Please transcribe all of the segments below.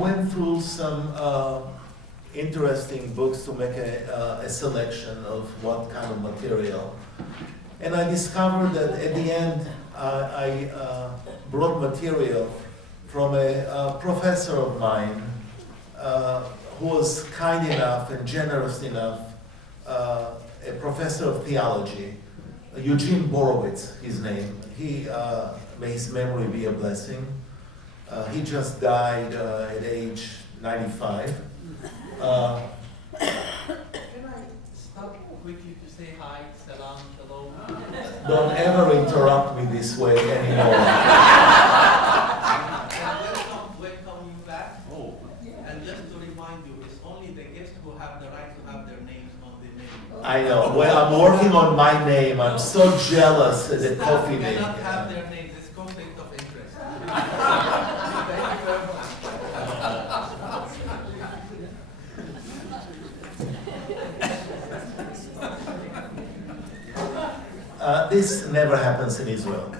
went through some interesting books to make a selection of what kind of material. And I discovered that at the end, I brought material from a professor of mine who was kind enough and generous enough, a professor of theology, Eugene Borowitz, his name. May his memory be a blessing. He just died at age 95. Can I stop quickly to say hi, salam, shalom? Don't ever interrupt me this way anymore. Welcome you back. Oh. And just to remind you, it's only the guests who have the right to have their names, not the name. I know. Well, I'm working on my name. I'm so jealous at the coffee name. Cannot have their names. It's conflict of interest. Thank you very much. This never happens in Israel.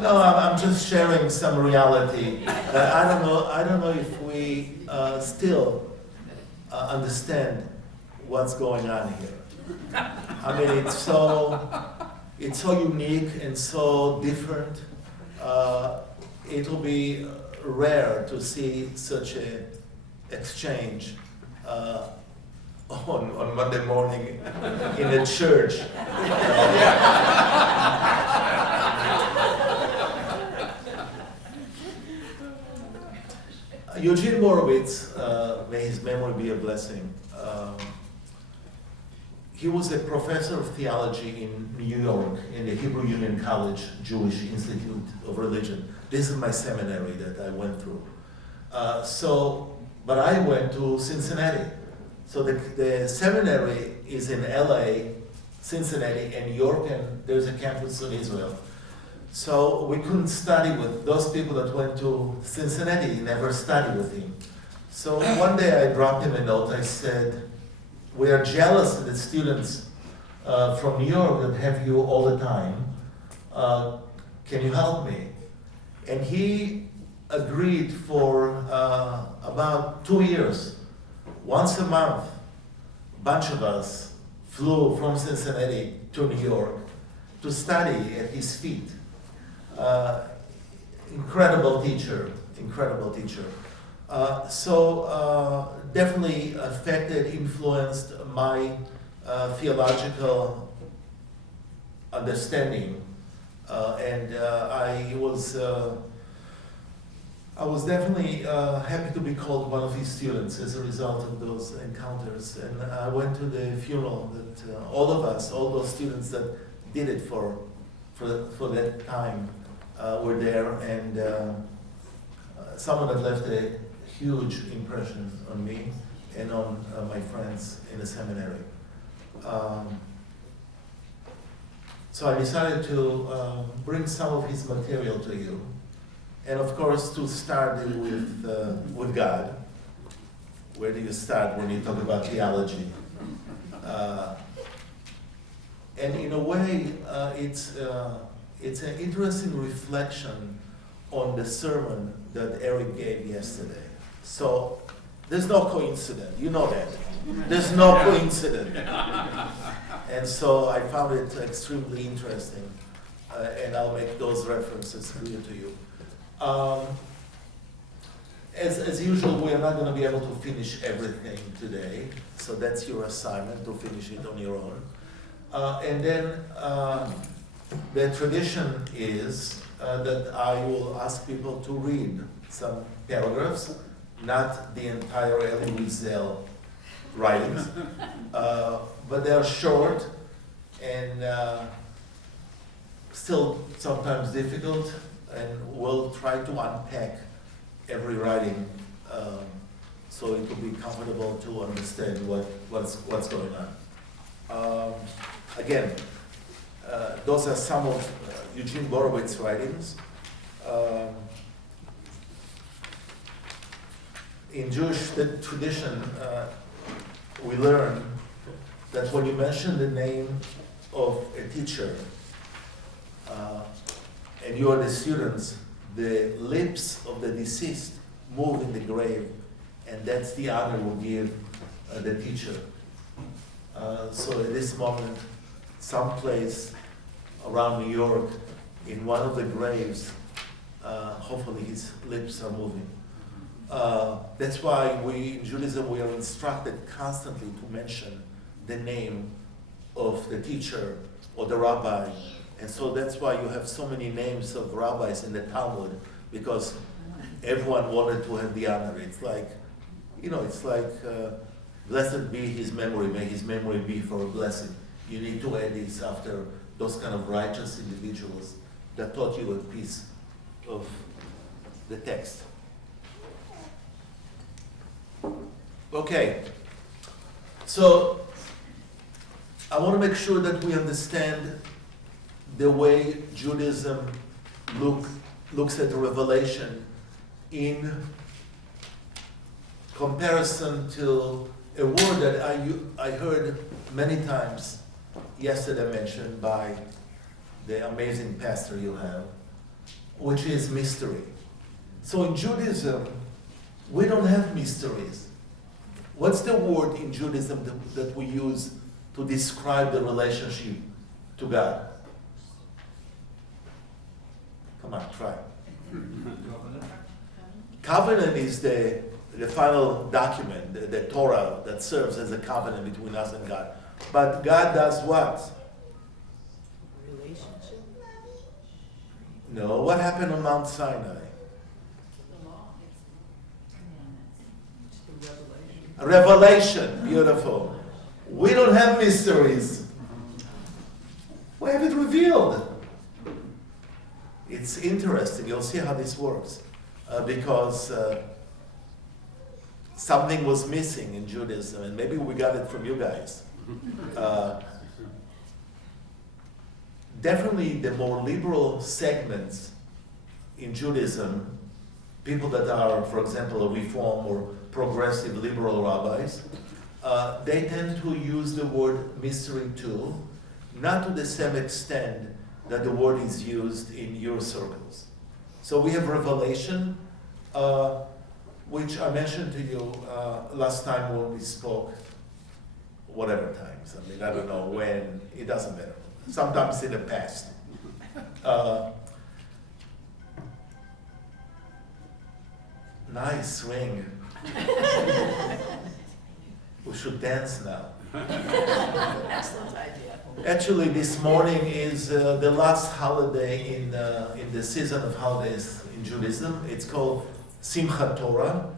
No, I'm just sharing some reality. I don't know if we still understand what's going on here. I mean, it's so unique and so different. It will be rare to see such an exchange on Monday morning in a church. Eugene Borowitz, may his memory be a blessing. He was a professor of theology in New York in the Hebrew Union College Jewish Institute of Religion. This is my seminary that I went through. But I went to Cincinnati. So the seminary is in LA, Cincinnati, and New York, and there's a campus in Israel. So we couldn't study with those people that went to Cincinnati, never studied with him. So one day I dropped him a note. I said, we are jealous of the students from New York that have you all the time. Can you help me? And he agreed for about 2 years. Once a month, a bunch of us flew from Cincinnati to New York to study at his feet. Incredible teacher, incredible teacher. Definitely affected, influenced my theological understanding. I was definitely happy to be called one of his students as a result of those encounters. And I went to the funeral that all of us, all those students that did it for that time were there, and someone that left a huge impression on me and on my friends in the seminary. So I decided to bring some of his material to you. And of course, to start with God. Where do you start when you talk about theology? And in a way, it's an interesting reflection on the sermon that Eric gave yesterday. So there's no coincidence. You know that. There's no coincidence. And so I found it extremely interesting, and I'll make those references clear to you. As usual, we are not going to be able to finish everything today, so that's your assignment, to finish it on your own. And then the tradition is that I will ask people to read some paragraphs, not the entire Elie Wiesel writings, but they are short and still sometimes difficult, and we'll try to unpack every writing so it will be comfortable to understand what's going on. Again, those are some of Eugene Borowitz's writings. In Jewish tradition, we learn that when you mention the name of a teacher, and you are the students, the lips of the deceased move in the grave, and that's the honor we'll give the teacher. So at this moment, someplace around New York, in one of the graves, hopefully his lips are moving. That's why in Judaism, we are instructed constantly to mention the name of the teacher or the rabbi. And so that's why you have so many names of rabbis in the Talmud, because everyone wanted to have the honor. It's like, blessed be his memory, may his memory be for a blessing. You need to add this after those kind of righteous individuals that taught you a piece of the text. Okay, so I want to make sure that we understand the way Judaism looks at Revelation in comparison to a word that I heard many times yesterday mentioned by the amazing pastor you have, which is mystery. So in Judaism, we don't have mysteries. What's the word in Judaism that we use to describe the relationship to God? Come on, try. Covenant is the final document, the Torah that serves as a covenant between us and God. But God does what? Relationship? No, what happened on Mount Sinai? The law. It's the revelation. Revelation, beautiful. We don't have mysteries. We have it revealed. It's interesting. You'll see how this works. Because something was missing in Judaism, and maybe we got it from you guys. Definitely the more liberal segments in Judaism, people that are, for example, a Reform or progressive liberal rabbis, they tend to use the word mystery too, not to the same extent that the word is used in your circles. So we have revelation, which I mentioned to you last time when we spoke, whatever times. I mean, I don't know when, it doesn't matter. Sometimes in the past. Nice ring. We should dance now. Excellent idea. Actually, this morning is the last holiday in the season of holidays in Judaism. It's called Simchat Torah,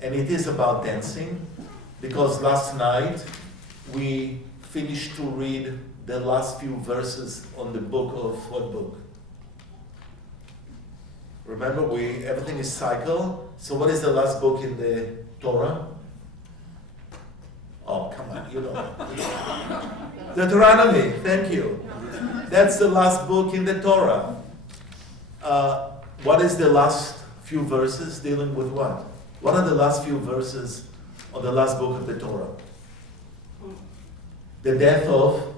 and it is about dancing, because last night we finished to read the last few verses on the book of what book? Remember, everything is cycle. So what is the last book in the Torah? Oh, come on, you know. Deuteronomy, thank you. That's the last book in the Torah. What is the last few verses dealing with what? What are the last few verses of the last book of the Torah? The death of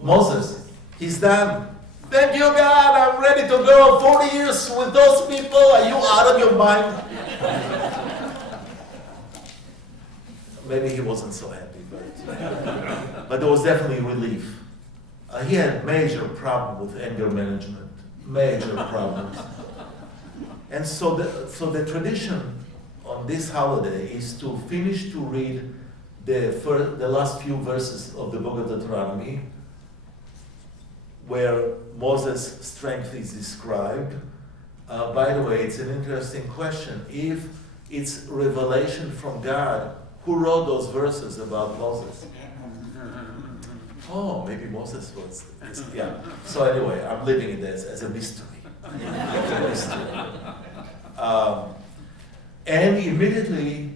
Moses. He's done. Thank you, God. I'm ready to go 40 years with those people. Are you out of your mind? Maybe he wasn't so happy, but there was definitely relief. He had major problem with anger management, major problems. And so the tradition on this holiday is to finish to read the last few verses of the book of Deuteronomy, where Moses' strength is described. By the way, it's an interesting question. If it's revelation from God, who wrote those verses about Moses? Oh, maybe Moses was. Yeah. So anyway, I'm leaving it as a mystery. And immediately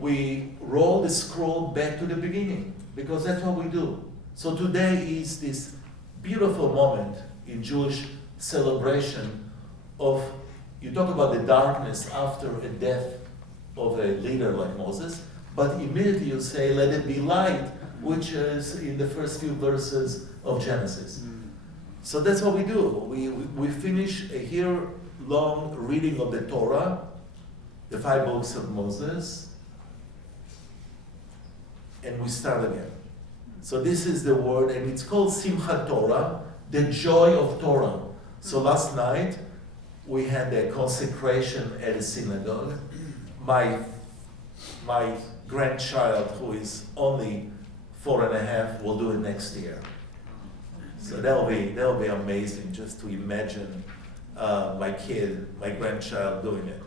we roll the scroll back to the beginning, because that's what we do. So today is this beautiful moment in Jewish celebration of, you talk about the darkness after a death of a leader like Moses, but immediately you say, let it be light, which is in the first few verses of Genesis. So that's what we do. We finish here long reading of the Torah, the 5 books of Moses, and we start again. So this is the word, and it's called Simchat Torah, the joy of Torah. So last night, we had a consecration at a synagogue. My grandchild, who is only 4.5, will do it next year. So that'll be amazing just to imagine my grandchild doing it.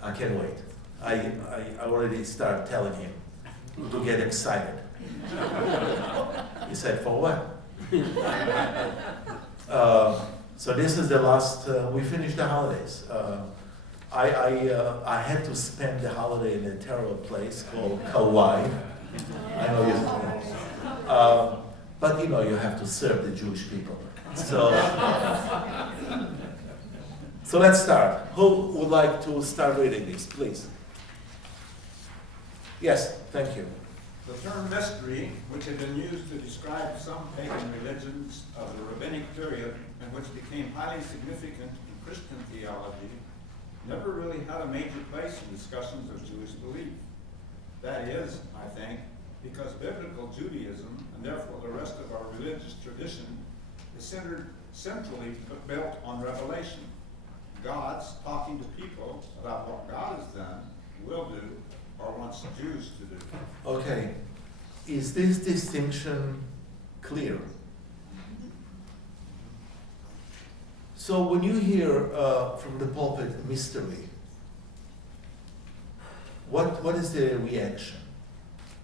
I can't wait. I already start telling him to get excited. He said, for what? So this is the last, we finished the holidays. I had to spend the holiday in a terrible place called Kauai. I know you, but you know, you have to serve the Jewish people. So let's start. Who would like to start reading this, please? Yes, thank you. The term mystery, which had been used to describe some pagan religions of the rabbinic period and which became highly significant in Christian theology, never really had a major place in discussions of Jewish belief. That is, I think, because biblical Judaism, and therefore the rest of our religious tradition, is centrally built on revelation. God's talking to people about what God has done, will do, or wants Jews to do. Okay. Is this distinction clear? So when you hear from the pulpit mystery, what is the reaction?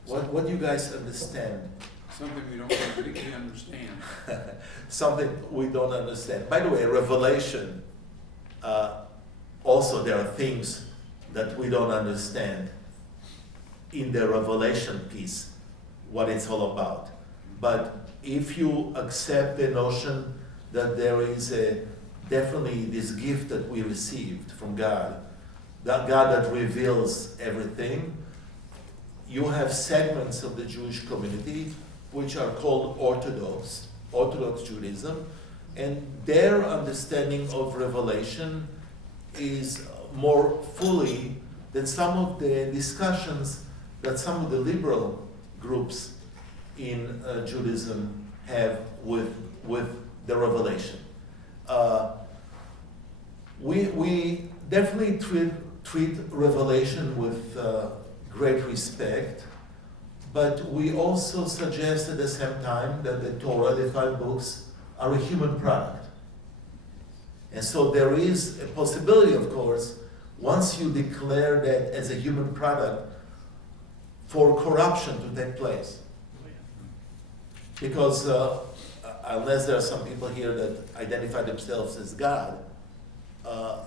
What do you guys understand? Something we don't completely understand. Something we don't understand. By the way, Revelation, also there are things that we don't understand in the Revelation piece, what it's all about. But if you accept the notion that there is definitely this gift that we received from God, that God that reveals everything, you have segments of the Jewish community which are called Orthodox Judaism, and their understanding of Revelation is more fully than some of the discussions that some of the liberal groups in Judaism have with the Revelation. We definitely treat Revelation with great respect, but we also suggest at the same time that the Torah, the 5 books, are a human product. And so there is a possibility, of course, once you declare that as a human product, for corruption to take place. Because unless there are some people here that identify themselves as God,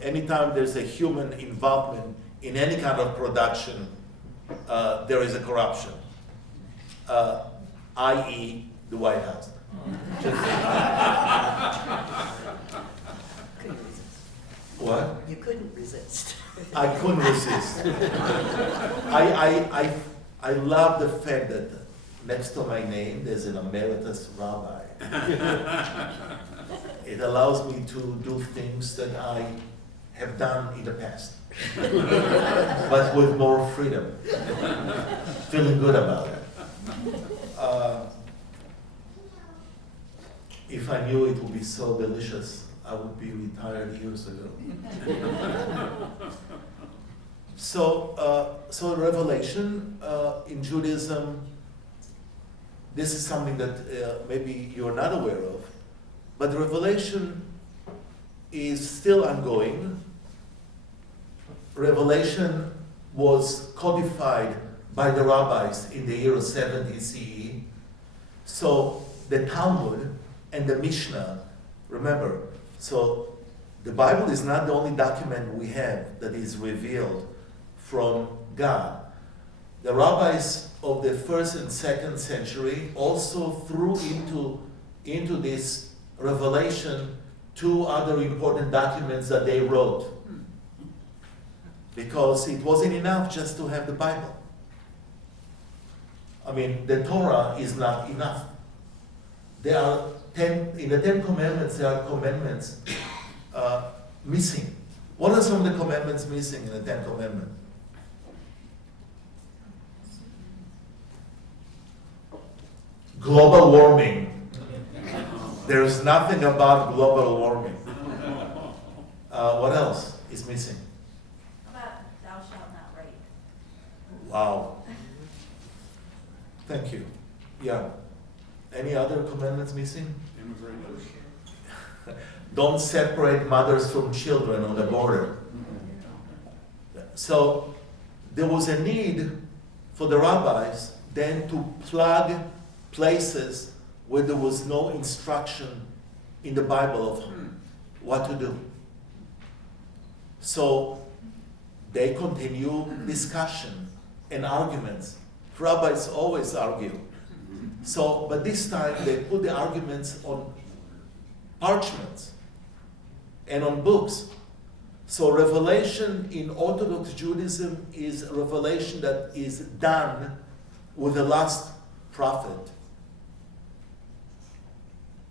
anytime there's a human involvement in any kind of production, there is a corruption, i.e. the White House. What? You couldn't resist. I couldn't resist. I love the fact that next to my name there's an emeritus rabbi. It allows me to do things that I have done in the past, but with more freedom, feeling good about it. If I knew it would be so delicious, I would be retired years ago. So Revelation in Judaism, this is something that maybe you're not aware of, but Revelation is still ongoing. Revelation was codified by the rabbis in the year 70 CE. So the Talmud and the Mishnah, remember, so the Bible is not the only document we have that is revealed from God. The rabbis of the 1st and 2nd century also threw into this revelation 2 other important documents that they wrote, because it wasn't enough just to have the Bible. I mean, the Torah is not enough. There are in the 10 commandments, there are commandments missing. What are some of the commandments missing in the Ten Commandments? Global warming. There's nothing about global warming. What else is missing? How about thou shalt not rape? Wow. Thank you. Yeah. Any other commandments missing? Immigration. Don't separate mothers from children on the border. So there was a need for the rabbis then to plug places where there was no instruction in the Bible of what to do. So they continue discussion and arguments. Rabbis always argue. So, but this time they put the arguments on parchments and on books. So revelation in Orthodox Judaism is a revelation that is done with the last prophet.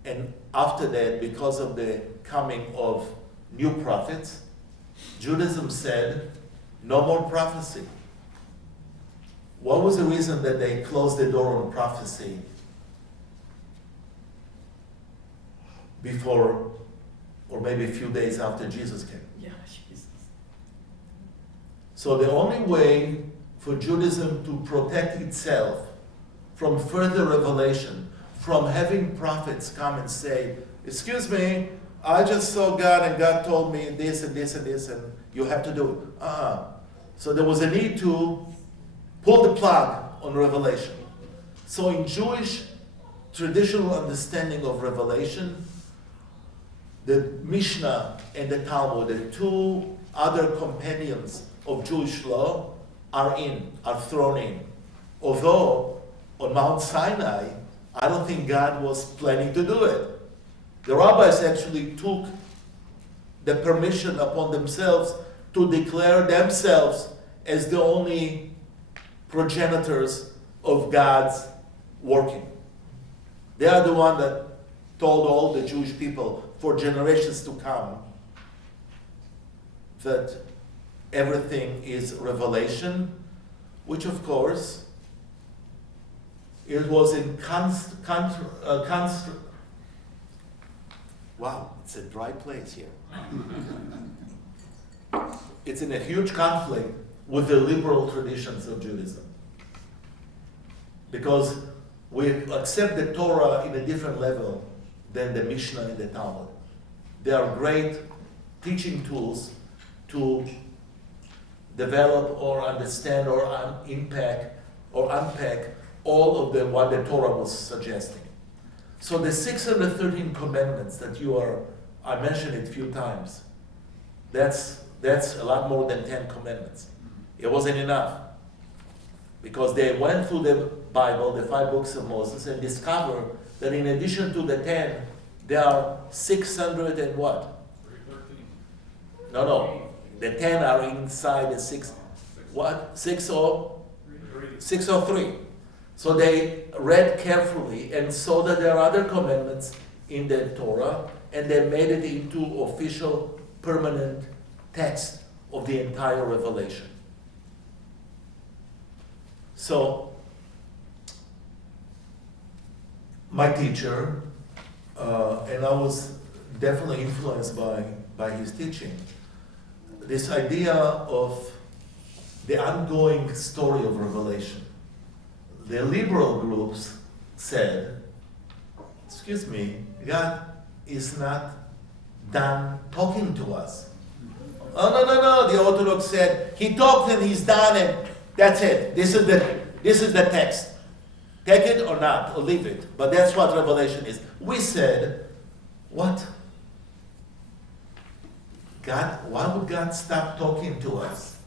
And after that, because of the coming of new prophets, Judaism said, no more prophecy. What was the reason that they closed the door on prophecy before, or maybe a few days after Jesus came? Yeah, Jesus. So the only way for Judaism to protect itself from further revelation, from having prophets come and say, excuse me, I just saw God and God told me this and this and this and you have to do it. So there was a need to pull the plug on revelation. So in Jewish traditional understanding of revelation, the Mishnah and the Talmud, the two other companions of Jewish law, are thrown in. Although on Mount Sinai, I don't think God was planning to do it. The rabbis actually took the permission upon themselves to declare themselves as the only progenitors of God's working. They are the one that told all the Jewish people for generations to come that everything is revelation, which of course it was in wow, it's a dry place here. It's in a huge conflict with the liberal traditions of Judaism. Because we accept the Torah in a different level than the Mishnah and the Talmud. They are great teaching tools to develop or understand or unpack all of what the Torah was suggesting. So the 613 commandments that I mentioned it a few times, that's a lot more than 10 commandments. It wasn't enough. Because they went through the Bible, the 5 books of Moses, and discovered that in addition to the 10, there are 600 and what? 313. No. The 10 are inside the 6. What? 603. So they read carefully and saw that there are other commandments in the Torah, and they made it into official, permanent text of the entire revelation. So, my teacher, and I was definitely influenced by his teaching, this idea of the ongoing story of revelation. The liberal groups said, excuse me, God is not done talking to us. Oh, no, the Orthodox said, he talked and he's done and that's it. This is the text. Take it or not, or leave it. But that's what revelation is. We said, what? God, why would God stop talking to us?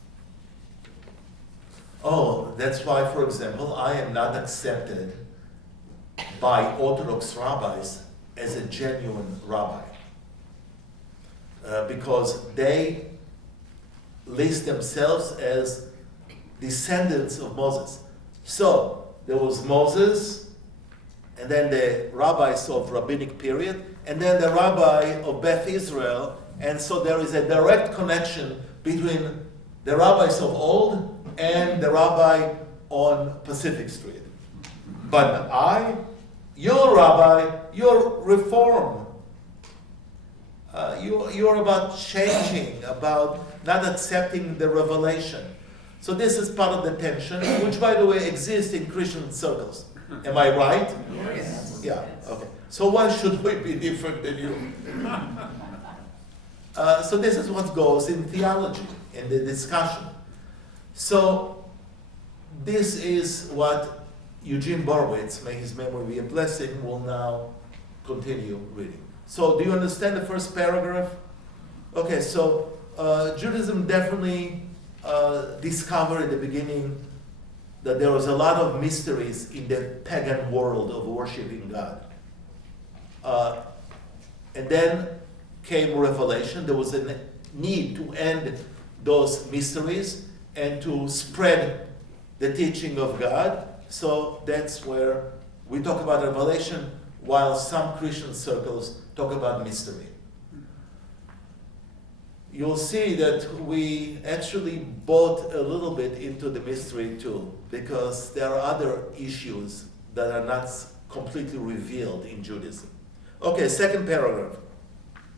Oh, that's why, for example, I am not accepted by Orthodox rabbis as a genuine rabbi. Because they list themselves as descendants of Moses. So, there was Moses, and then the rabbis of rabbinic period, and then the rabbi of Beth Israel And so there is a direct connection between the rabbis of old and the rabbi on Pacific Street. But your rabbi, you're reform. You're about changing, about not accepting the revelation. So this is part of the tension, which, by the way, exists in Christian circles. Am I right? Yes. Yeah, okay. So why should we be different than you? So this is what goes in theology, in the discussion. So this is what Eugene Borowitz, may his memory be a blessing, will now continue reading. So do you understand the first paragraph? Okay, so Judaism definitely discovered at the beginning that there was a lot of mysteries in the pagan world of worshiping God. And then came revelation. There was a need to end those mysteries and to spread the teaching of God. So that's where we talk about revelation, while some Christian circles talk about mystery. You'll see that we actually bought a little bit into the mystery too, because there are other issues that are not completely revealed in Judaism. Okay, second paragraph.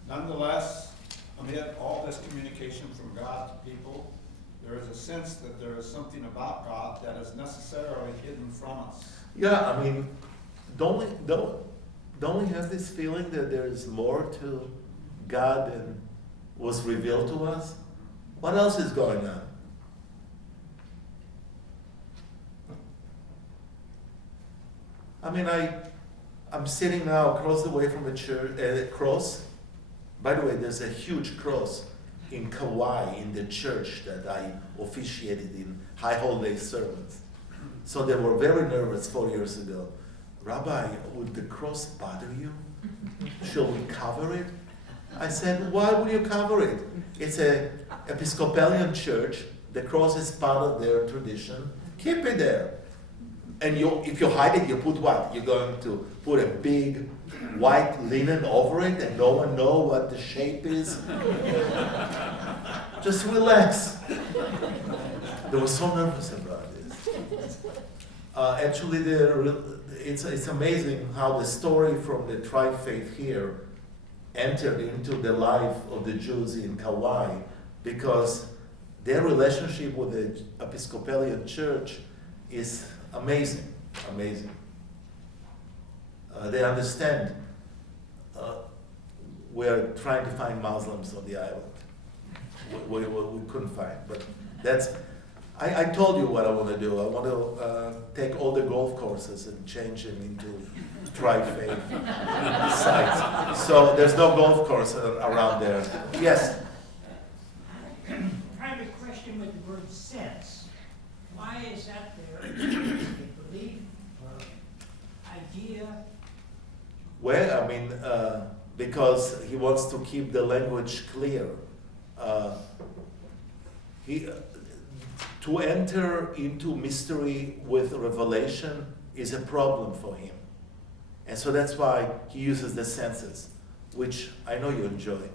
Nonetheless, amid all this communication from God to people, there is a sense that there is something about God that is necessarily hidden from us. Yeah, I mean, don't we have this feeling that there is more to God than was revealed to us? What else is going on? I mean, I'm sitting now across the way from a church, cross. By the way, there's a huge cross in Kauai, in the church that I officiated in High Holiday sermons. So they were very nervous 4 years ago. Rabbi, would the cross bother you? Shall we cover it? I said, why would you cover it? It's an Episcopalian church. The cross is part of their tradition. Keep it there. And if you hide it, you put what? You're going to put a big white linen over it and no one know what the shape is? Just relax. They were so nervous about this. Actually, it's amazing how the story from the tri-faith here entered into the life of the Jews in Kauai, because their relationship with the Episcopalian Church is amazing, amazing. They understand we're trying to find Muslims on the island. We couldn't find, but that's, I told you what I want to do. I want to take all the golf courses and change them into tri-faith sites. So there's no golf course around there. Yes? Kind of question with the word sense. Why is that there? Is it a belief or idea? Well, I mean, because he wants to keep the language clear. To enter into mystery with revelation is a problem for him. And so that's why he uses the senses, which I know you enjoy,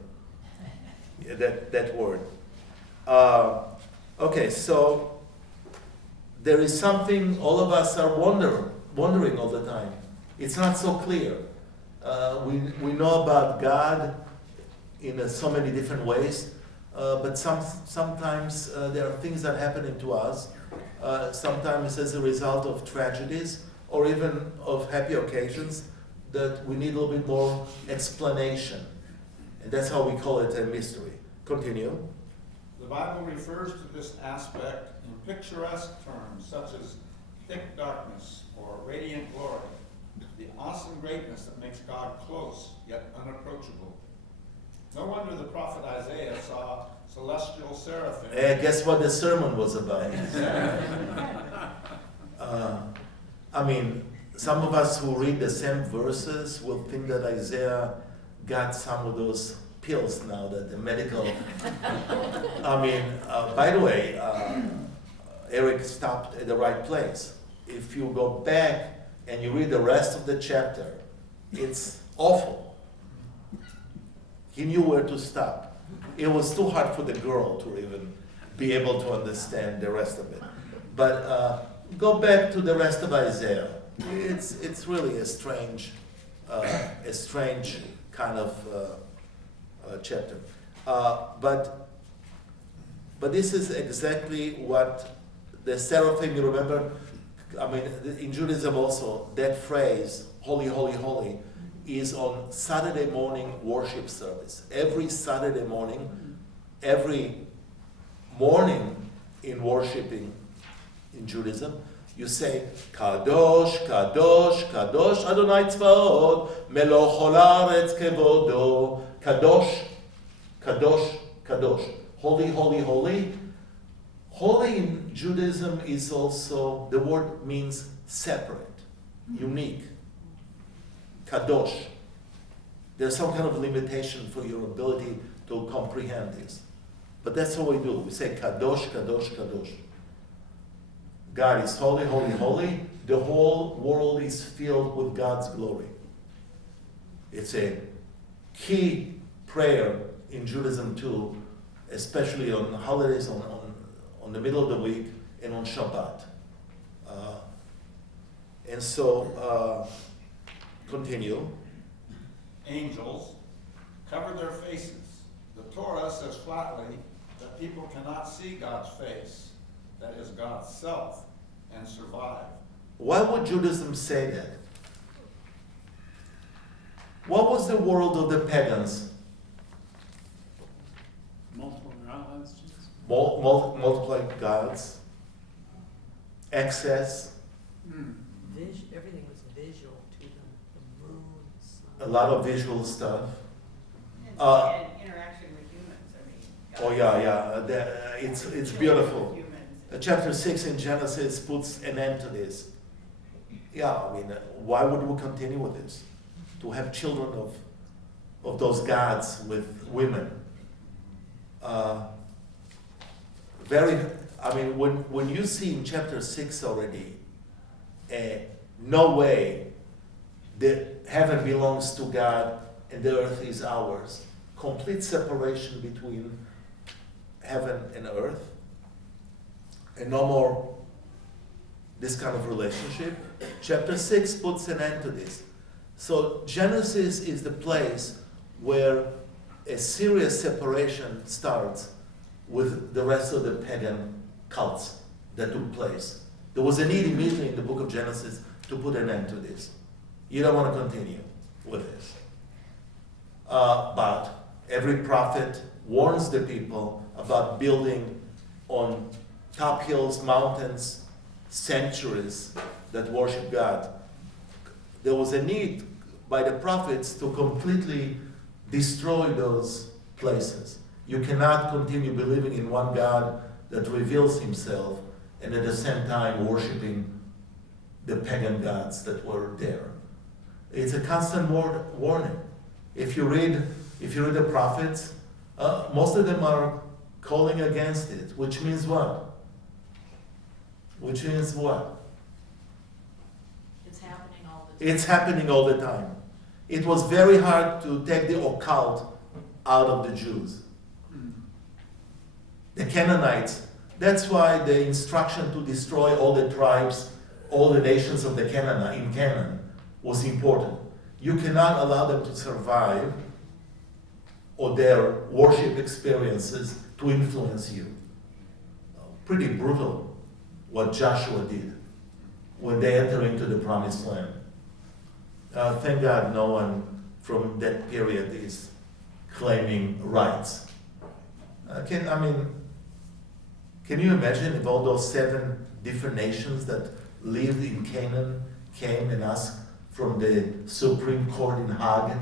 that word. Okay, so there is something all of us are wondering all the time. It's not so clear. We know about God in so many different ways, but sometimes there are things that happen to us, sometimes as a result of tragedies or even of happy occasions, that we need a little bit more explanation. And that's how we call it a mystery. Continue. The Bible refers to this aspect in picturesque terms such as thick darkness or radiant glory, the awesome greatness that makes God close yet unapproachable. No wonder the prophet Isaiah saw celestial seraphim. Guess what the sermon was about? I mean, some of us who read the same verses will think that Isaiah got some of those pills now that the medical. I mean, by the way, Eric stopped at the right place. If you go back and you read the rest of the chapter, it's awful. He knew where to stop. It was too hard for the girl to even be able to understand the rest of it. But go back to the rest of Isaiah. It's really a strange kind of chapter. But this is exactly what the seraphim, you remember, I mean, in Judaism also, that phrase, holy, holy, holy, is on Saturday morning worship service. Every Saturday morning, every morning in worshiping in Judaism, you say, Kadosh, Kadosh, Kadosh, Adonai Tzvaot, Meloch Haaretz Kevodo, Kadosh, Kadosh, Kadosh. Holy, holy, holy. Holy in Judaism is also, the word means separate, unique. Kadosh. There's some kind of limitation for your ability to comprehend this. But that's what we do. We say Kadosh, Kadosh, Kadosh. God is holy, holy, holy. The whole world is filled with God's glory. It's a key prayer in Judaism too, especially on holidays, on the middle of the week, and on Shabbat. Continue. Angels cover their faces. The Torah says flatly that people cannot see God's face, that is God's self, and survive. Why would Judaism say that? What was the world of the pagans? Multiple gods. Multiply gods, excess, Everything was visual to them. The moon, sun. a lot of visual stuff. And interaction with humans, I mean. It's beautiful. Humans. Chapter 6 in Genesis puts an end to this. Yeah, I mean, why would we continue with this? To have children of those gods with women. When you see in chapter 6 already, no way the heaven belongs to God and the earth is ours. Complete separation between heaven and earth. And no more this kind of relationship. Chapter 6 puts an end to this. So Genesis is the place where a serious separation starts with the rest of the pagan cults that took place. There was a need immediately in the book of Genesis to put an end to this. You don't want to continue with this. But every prophet warns the people about building on top hills, mountains, sanctuaries that worship God. There was a need by the prophets to completely destroy those places. You cannot continue believing in one God that reveals himself and at the same time worshiping the pagan gods that were there. It's a constant warning. If you read the prophets, most of them are calling against it, which means what? Which means what? It's happening all the time. It's happening all the time. It was very hard to take the occult out of the Jews. The Canaanites, that's why the instruction to destroy all the tribes, all the nations of the in Canaan was important. You cannot allow them to survive or their worship experiences to influence you. Pretty brutal what Joshua did when they entered into the promised land. Thank God no one from that period is claiming rights. Can you imagine if all those 7 different nations that lived in Canaan came and asked from the Supreme Court in Hague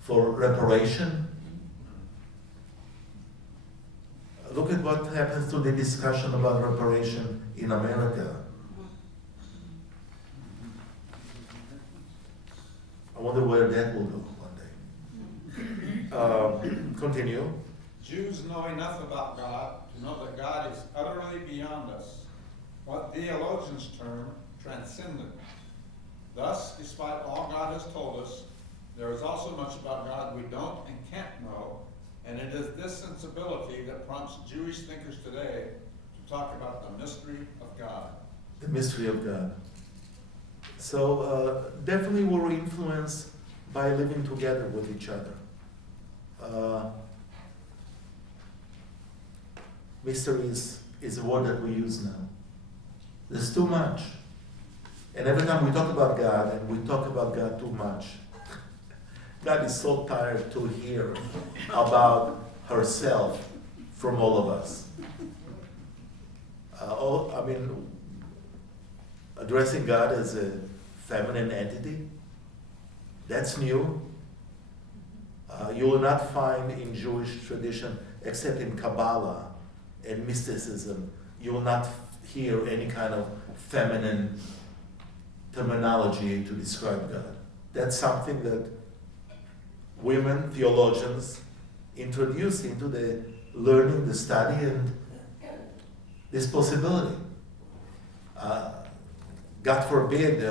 for reparation? Look at what happens to the discussion about reparation in America. I wonder where that will go one day. Continue. Jews know enough about God to know that God is utterly beyond us, what theologians term transcendent. Thus, despite all God has told us, there is also much about God we don't and can't know, And it is this sensibility that prompts Jewish thinkers today to talk about the mystery of God. The mystery of God. So definitely we're influenced by living together with each other. Mystery is a word that we use now. There's too much. And every time we talk about God, and we talk about God too much, God is so tired to hear about herself from all of us. Addressing God as a feminine entity, that's new. You will not find in Jewish tradition, except in Kabbalah and mysticism, you will not hear any kind of feminine terminology to describe God. That's something that women theologians introduced into the learning, the study, and this possibility. God forbid,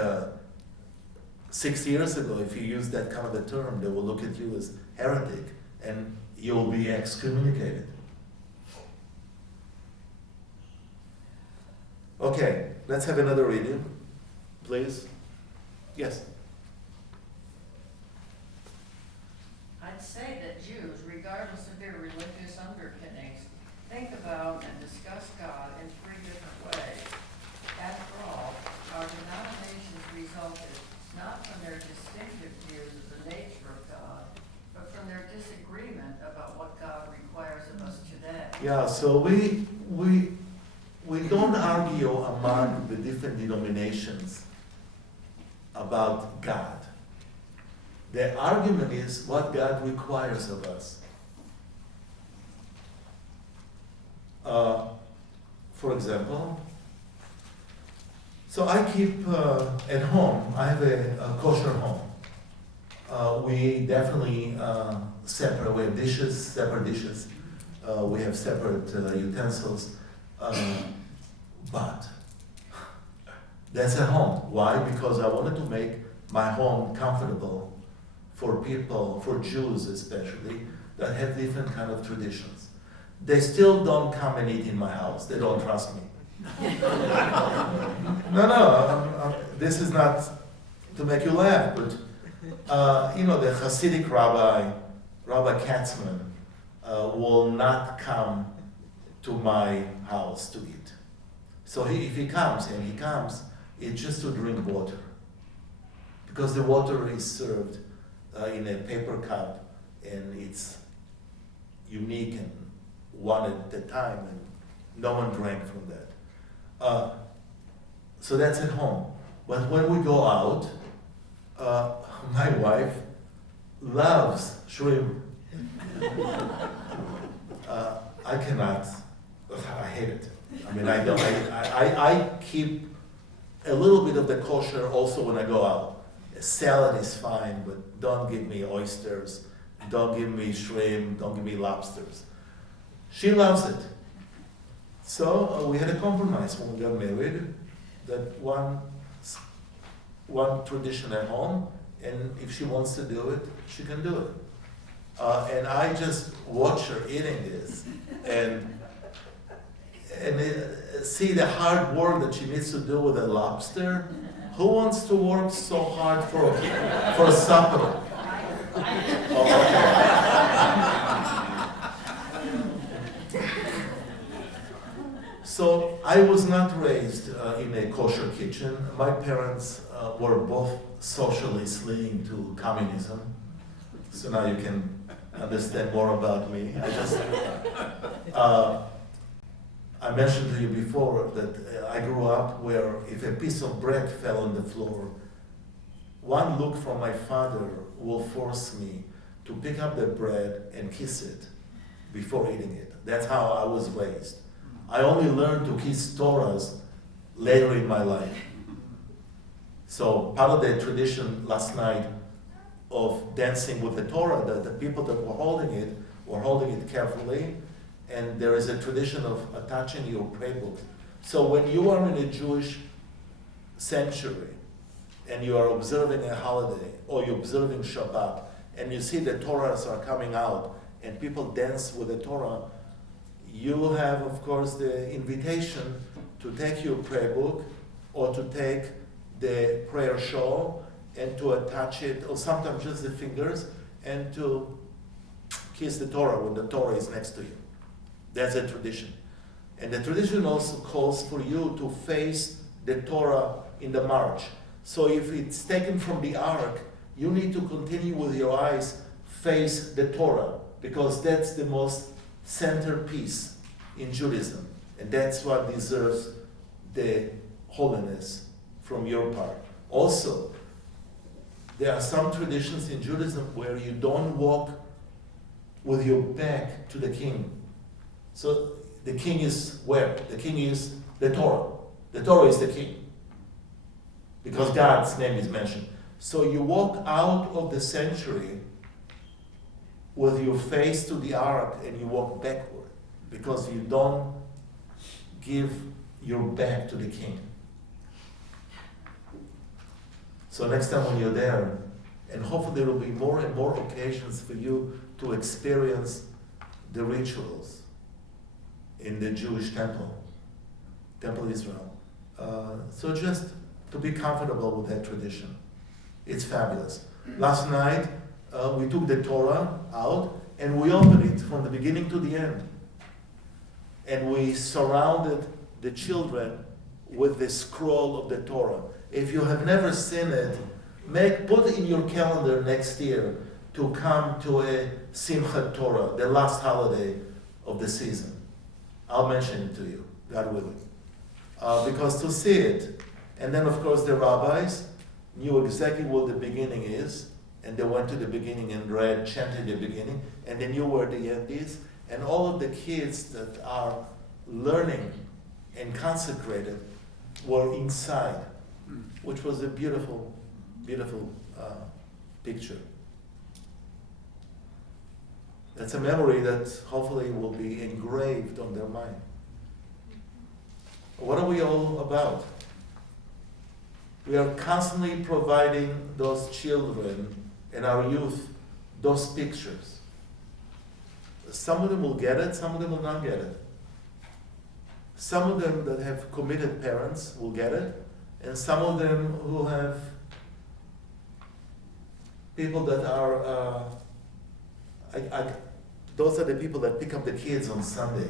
60 years ago, if you use that kind of a term, they will look at you as heretic and you will be excommunicated. Okay, let's have another reading, please. Yes? I'd say that Jews, regardless of their religious underpinnings, think about and discuss God in three different ways. After all, our denominations resulted not from their distinctive views of the nature of God, but from their disagreement about what God requires of us today. Yeah, so we don't argue among the different denominations about God. The argument is what God requires of us. For example, so I keep at home, I have a kosher home. We definitely separate, we have dishes, separate dishes. We have separate utensils. But that's at home. Why? Because I wanted to make my home comfortable for people, for Jews especially, that have different kind of traditions. They still don't come and eat in my house. They don't trust me. No, this is not to make you laugh, but the Hasidic Rabbi Katzman, will not come to my house to eat. So if he comes, it's just to drink water. Because the water is served in a paper cup, and it's unique and one at a time, and no one drank from that. So that's at home. But when we go out, my wife loves shrimp. I cannot. I hate it. I mean, I don't. I keep a little bit of the kosher also when I go out. A salad is fine, but don't give me oysters, don't give me shrimp, don't give me lobsters. She loves it. So we had a compromise when we got married, that one tradition at home, and if she wants to do it, she can do it. And I just watch her eating this, and see the hard work that she needs to do with a lobster. Who wants to work so hard for supper? So I was not raised in a kosher kitchen. My parents were both socialists leaning to communism. So now you can understand more about me. I mentioned to you before that I grew up where if a piece of bread fell on the floor, one look from my father will force me to pick up the bread and kiss it before eating it. That's how I was raised. I only learned to kiss Torahs later in my life. So part of the tradition last night of dancing with the Torah, the people that were holding it carefully, and there is a tradition of attaching your prayer book. So when you are in a Jewish sanctuary and you are observing a holiday or you're observing Shabbat and you see the Torahs are coming out and people dance with the Torah, you have, of course, the invitation to take your prayer book or to take the prayer shawl and to attach it, or sometimes just the fingers, and to kiss the Torah when the Torah is next to you. That's a tradition. And the tradition also calls for you to face the Torah in the march. So if it's taken from the ark, you need to continue with your eyes face the Torah, because that's the most centerpiece in Judaism. And that's what deserves the holiness from your part. Also, there are some traditions in Judaism where you don't walk with your back to the king. So the king is where? The king is the Torah. The Torah is the king, because God's name is mentioned. So you walk out of the sanctuary with your face to the ark and you walk backward, because you don't give your back to the king. So next time when you're there, and hopefully there will be more and more occasions for you to experience the rituals in the Jewish temple Israel. So just to be comfortable with that tradition. It's fabulous. Last night, we took the Torah out and we opened it from the beginning to the end. And we surrounded the children with the scroll of the Torah. If you have never seen it, put in your calendar next year to come to a Simchat Torah, the last holiday of the season. I'll mention it to you, God willing. Because to see it, and then of course the rabbis knew exactly what the beginning is, and they went to the beginning and read, chanted the beginning, and they knew where the end is, and all of the kids that are learning and consecrated were inside, which was a beautiful, beautiful picture. That's a memory that hopefully will be engraved on their mind. What are we all about? We are constantly providing those children and our youth those pictures. Some of them will get it, some of them will not get it. Some of them that have committed parents will get it, and some of them who have people that are, those are the people that pick up the kids on Sunday.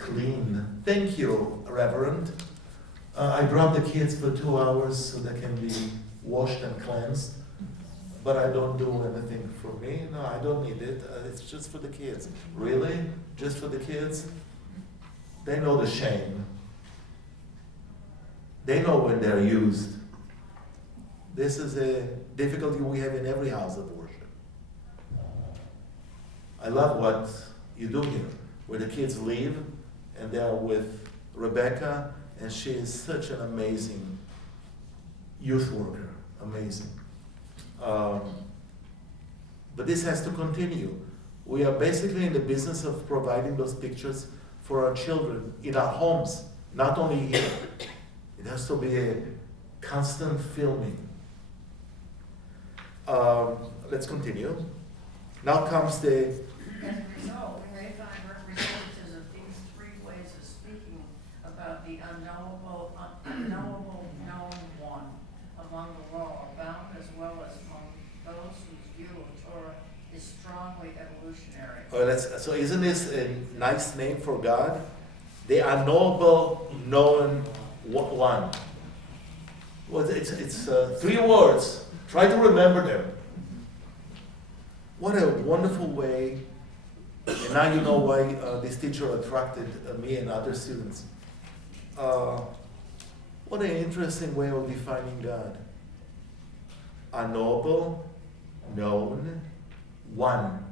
Clean. Thank you, Reverend. I brought the kids for 2 hours so they can be washed and cleansed, but I don't do anything for me. No, I don't need it. It's just for the kids. Really? Just for the kids? They know the shame. They know when they're used. This is a difficulty we have in every house of worship. I love what you do here, where the kids leave and they are with Rebecca, and she is such an amazing youth worker, amazing. But this has to continue. We are basically in the business of providing those pictures for our children in our homes, not only here. It has to be a constant filming. Let's continue. Now comes the... As a result, we may find representatives of these three ways of speaking about the unknowable, known one among the law abound, as well as among those whose view of Torah is strongly evolutionary. So isn't this a nice name for God? The unknowable, known one. Well, it's 3 words. Try to remember them. What a wonderful way, and now you know why this teacher attracted me and other students. What an interesting way of defining God. Unknowable, known, one.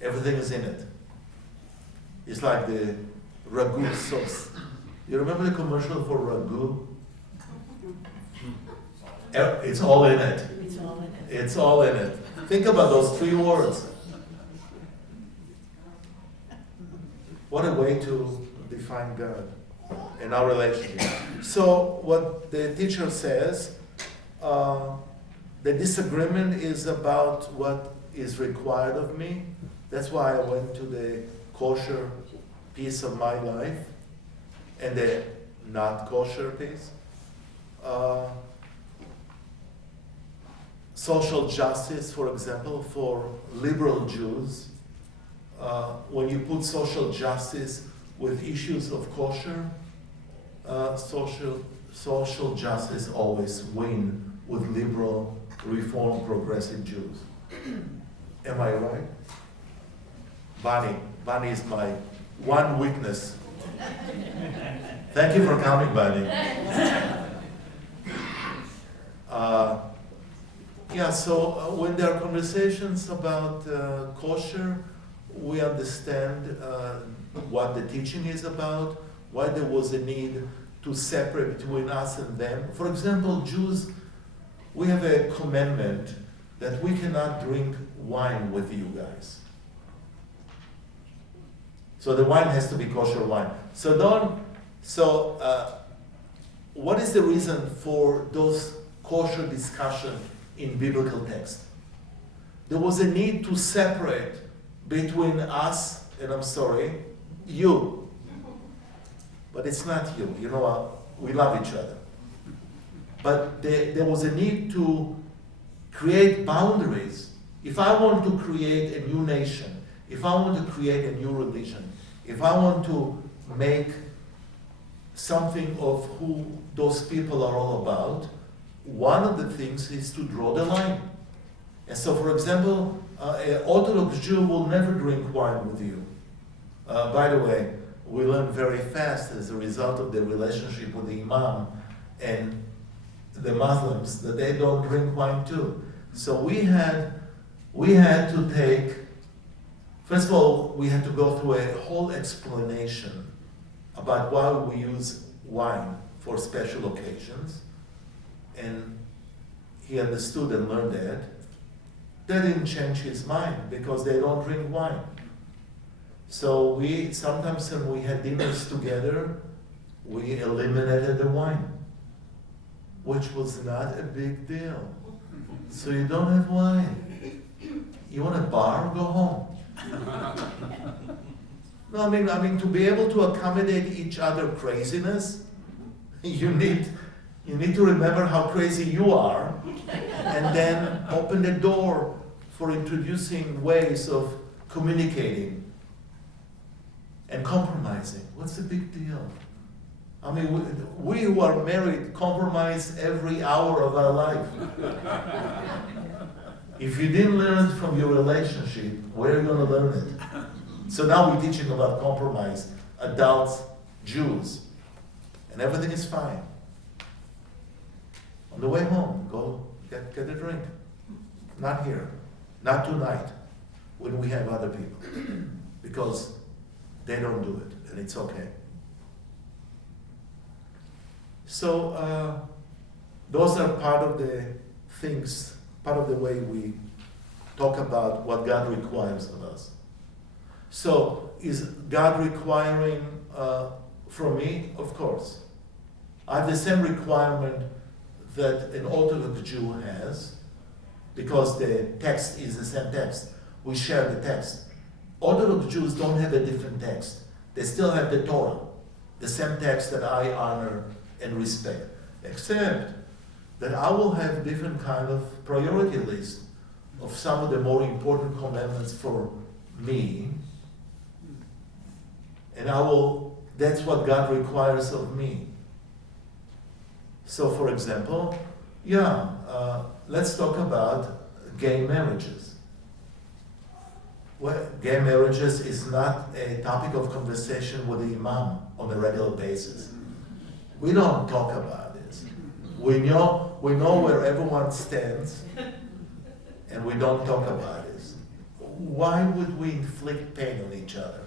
Everything is in it. It's like the ragu sauce. You remember the commercial for ragu? It's all in it. It's all in it. It's all in it. Think about those 3 words. What a way to define God and our relationship. So what the teacher says, the disagreement is about what is required of me. That's why I went to the kosher piece of my life and the not kosher piece. Social justice, for example, for liberal Jews, when you put social justice with issues of kosher, social justice always win with liberal, reform, progressive Jews. Am I right? Bonnie is my one witness. Thank you for coming, Bonnie. So when there are conversations about kosher, we understand what the teaching is about, why there was a need to separate between us and them. For example, Jews, we have a commandment that we cannot drink wine with you guys. So the wine has to be kosher wine. What is the reason for those kosher discussion in biblical text? There was a need to separate between us, and I'm sorry, you. But it's not you. You know what? We love each other. But there was a need to create boundaries. If I want to create a new nation, if I want to create a new religion, if I want to make something of who those people are all about, one of the things is to draw the line. And so, for example, an Orthodox Jew will never drink wine with you. By the way, we learn very fast as a result of the relationship with the Imam and the Muslims that they don't drink wine too. So we had to take, first of all, we had to go through a whole explanation about why we use wine for special occasions. And he understood and learned that. That didn't change his mind because they don't drink wine. So sometimes when we had dinners together, we eliminated the wine, which was not a big deal. So you don't have wine. You want a bar? Go home. No, I mean to be able to accommodate each other craziness, you need to remember how crazy you are, and then open the door for introducing ways of communicating and compromising. What's the big deal? I mean, we who are married compromise every hour of our life. If you didn't learn it from your relationship, where are you going to learn it? So now we're teaching about compromise, adults, Jews, and everything is fine. On the way home, go get a drink. Not here, not tonight, when we have other people, because they don't do it, and it's okay. So those are part of the things, part of the way we talk about what God requires of us. So is God requiring from me? Of course. I have the same requirement that an Orthodox Jew has, because the text is the same text. We share the text. Orthodox Jews don't have a different text. They still have the Torah, the same text that I honor and respect, except that I will have different kind of priority list of some of the more important commandments for me, and that's what God requires of me. So for example, let's talk about gay marriages. Well, gay marriages is not a topic of conversation with the Imam on a regular basis. We don't talk about this. We know where everyone stands, and we don't talk about this. Why would we inflict pain on each other?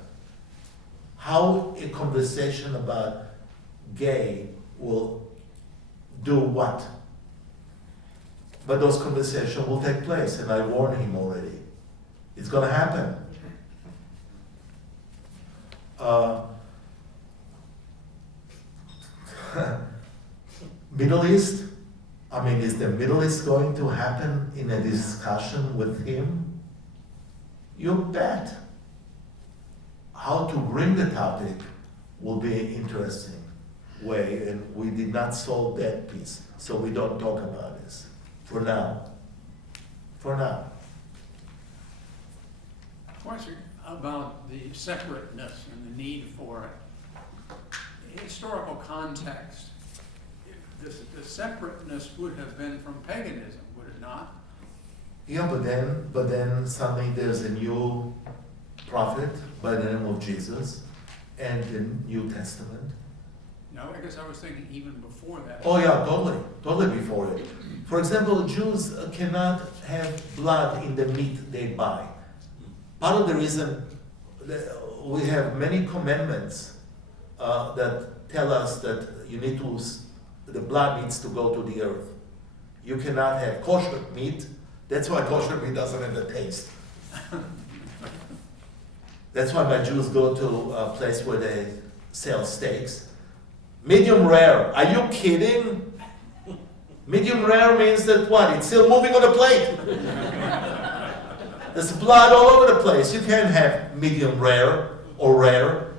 How a conversation about gay will do what? But those conversations will take place, and I warned him already. It's going to happen. Middle East, I mean, is the Middle East going to happen in a discussion with him? You bet. How to bring the topic will be an interesting way, and we did not solve that piece, so we don't talk about this for now. For now. Question about the separateness and the need for it. Historical context. The separateness would have been from paganism, would it not? Yeah, but then suddenly there's a new prophet by the name of Jesus and the New Testament. No, I guess I was thinking even before that. Oh yeah, totally before it. For example, Jews cannot have blood in the meat they buy. Part of the reason that we have many commandments that tell us that the blood needs to go to the earth. You cannot have kosher meat. That's why kosher meat doesn't have the taste. That's why my Jews go to a place where they sell steaks. Medium rare. Are you kidding? Medium rare means that what? It's still moving on the plate. There's blood all over the place. You can't have medium rare or rare.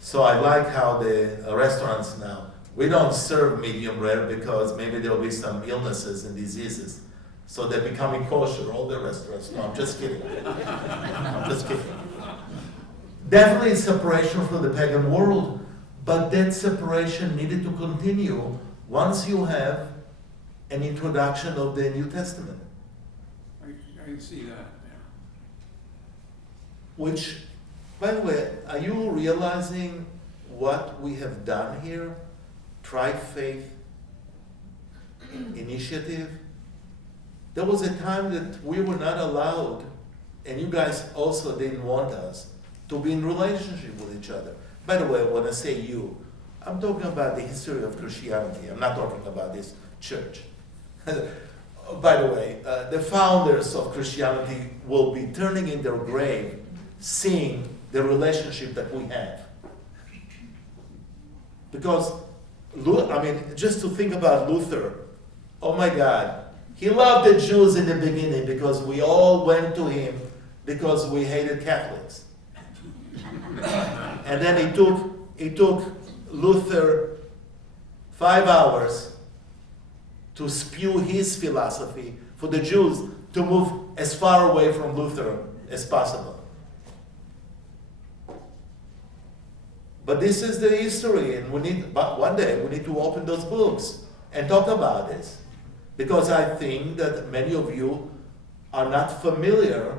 So I like how the restaurants now, we don't serve medium rare because maybe there'll be some illnesses and diseases. So they're becoming kosher, all the restaurants. No, I'm just kidding. I'm just kidding. Definitely separation from the pagan world, but that separation needed to continue once you have an introduction of the New Testament. I can see that, yeah. Which, by the way, are you realizing what we have done here? Tri-faith initiative. There was a time that we were not allowed, and you guys also didn't want us, to be in relationship with each other. By the way, when I say you, I'm talking about the history of Christianity. I'm not talking about this church. By the way, the founders of Christianity will be turning in their grave seeing the relationship that we have. Because, I mean, just to think about Luther, oh my God, he loved the Jews in the beginning because we all went to him because we hated Catholics. And then it took Luther 5 hours to spew his philosophy for the Jews to move as far away from Luther as possible. But this is the history, and one day we need to open those books and talk about this. Because I think that many of you are not familiar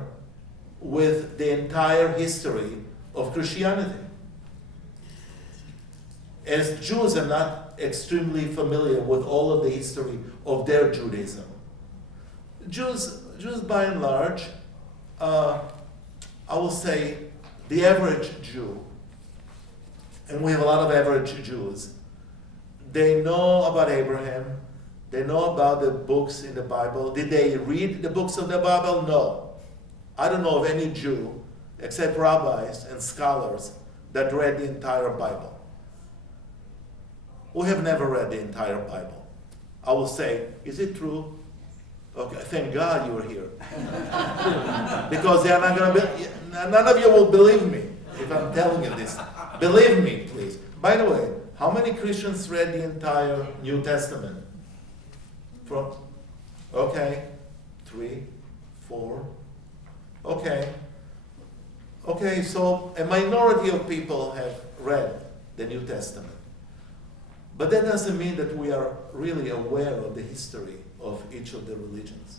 with the entire history of Christianity. As Jews, I'm not extremely familiar with all of the history of their Judaism. Jews by and large, I will say the average Jew, and we have a lot of average Jews, they know about Abraham, they know about the books in the Bible. Did they read the books of the Bible? No. I don't know of any Jew, except rabbis and scholars, that read the entire Bible. We have never read the entire Bible. I will say, is it true? Okay, thank God you're here. Because they're not going to be, none of you will believe me if I'm telling you this. Believe me, please. By the way, how many Christians read the entire New Testament? Okay, 3, 4. Okay, so a minority of people have read the New Testament. But that doesn't mean that we are really aware of the history of each of the religions.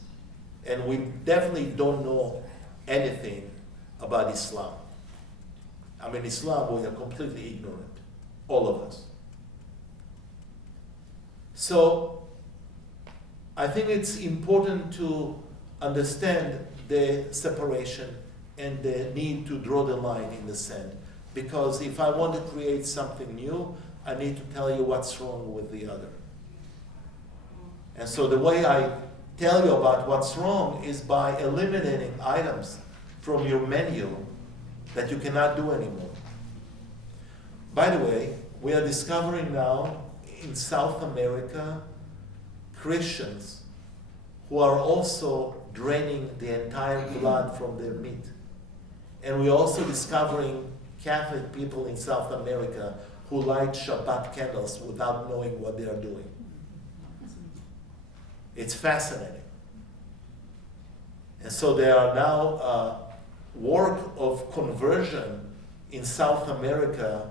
And we definitely don't know anything about Islam. I mean, Islam, we are completely ignorant, all of us. So, I think it's important to understand the separation and the need to draw the line in the sand. Because if I want to create something new, I need to tell you what's wrong with the other. And so the way I tell you about what's wrong is by eliminating items from your menu that you cannot do anymore. By the way, we are discovering now in South America Christians who are also draining the entire blood from their meat. And we're also discovering Catholic people in South America who light Shabbat candles without knowing what they are doing. It's fascinating. And so there are now work of conversion in South America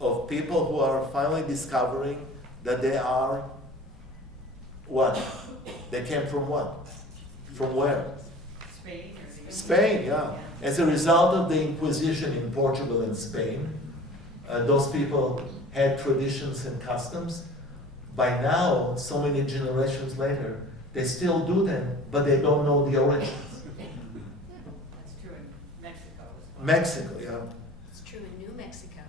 of people who are finally discovering that they are what? They came from what? From where? Spain or Spain, yeah. As a result of the Inquisition in Portugal and Spain, those people had traditions and customs. By now, so many generations later, they still do them, but they don't know the origins. That's true in Mexico as well. Mexico, yeah. It's true in New Mexico.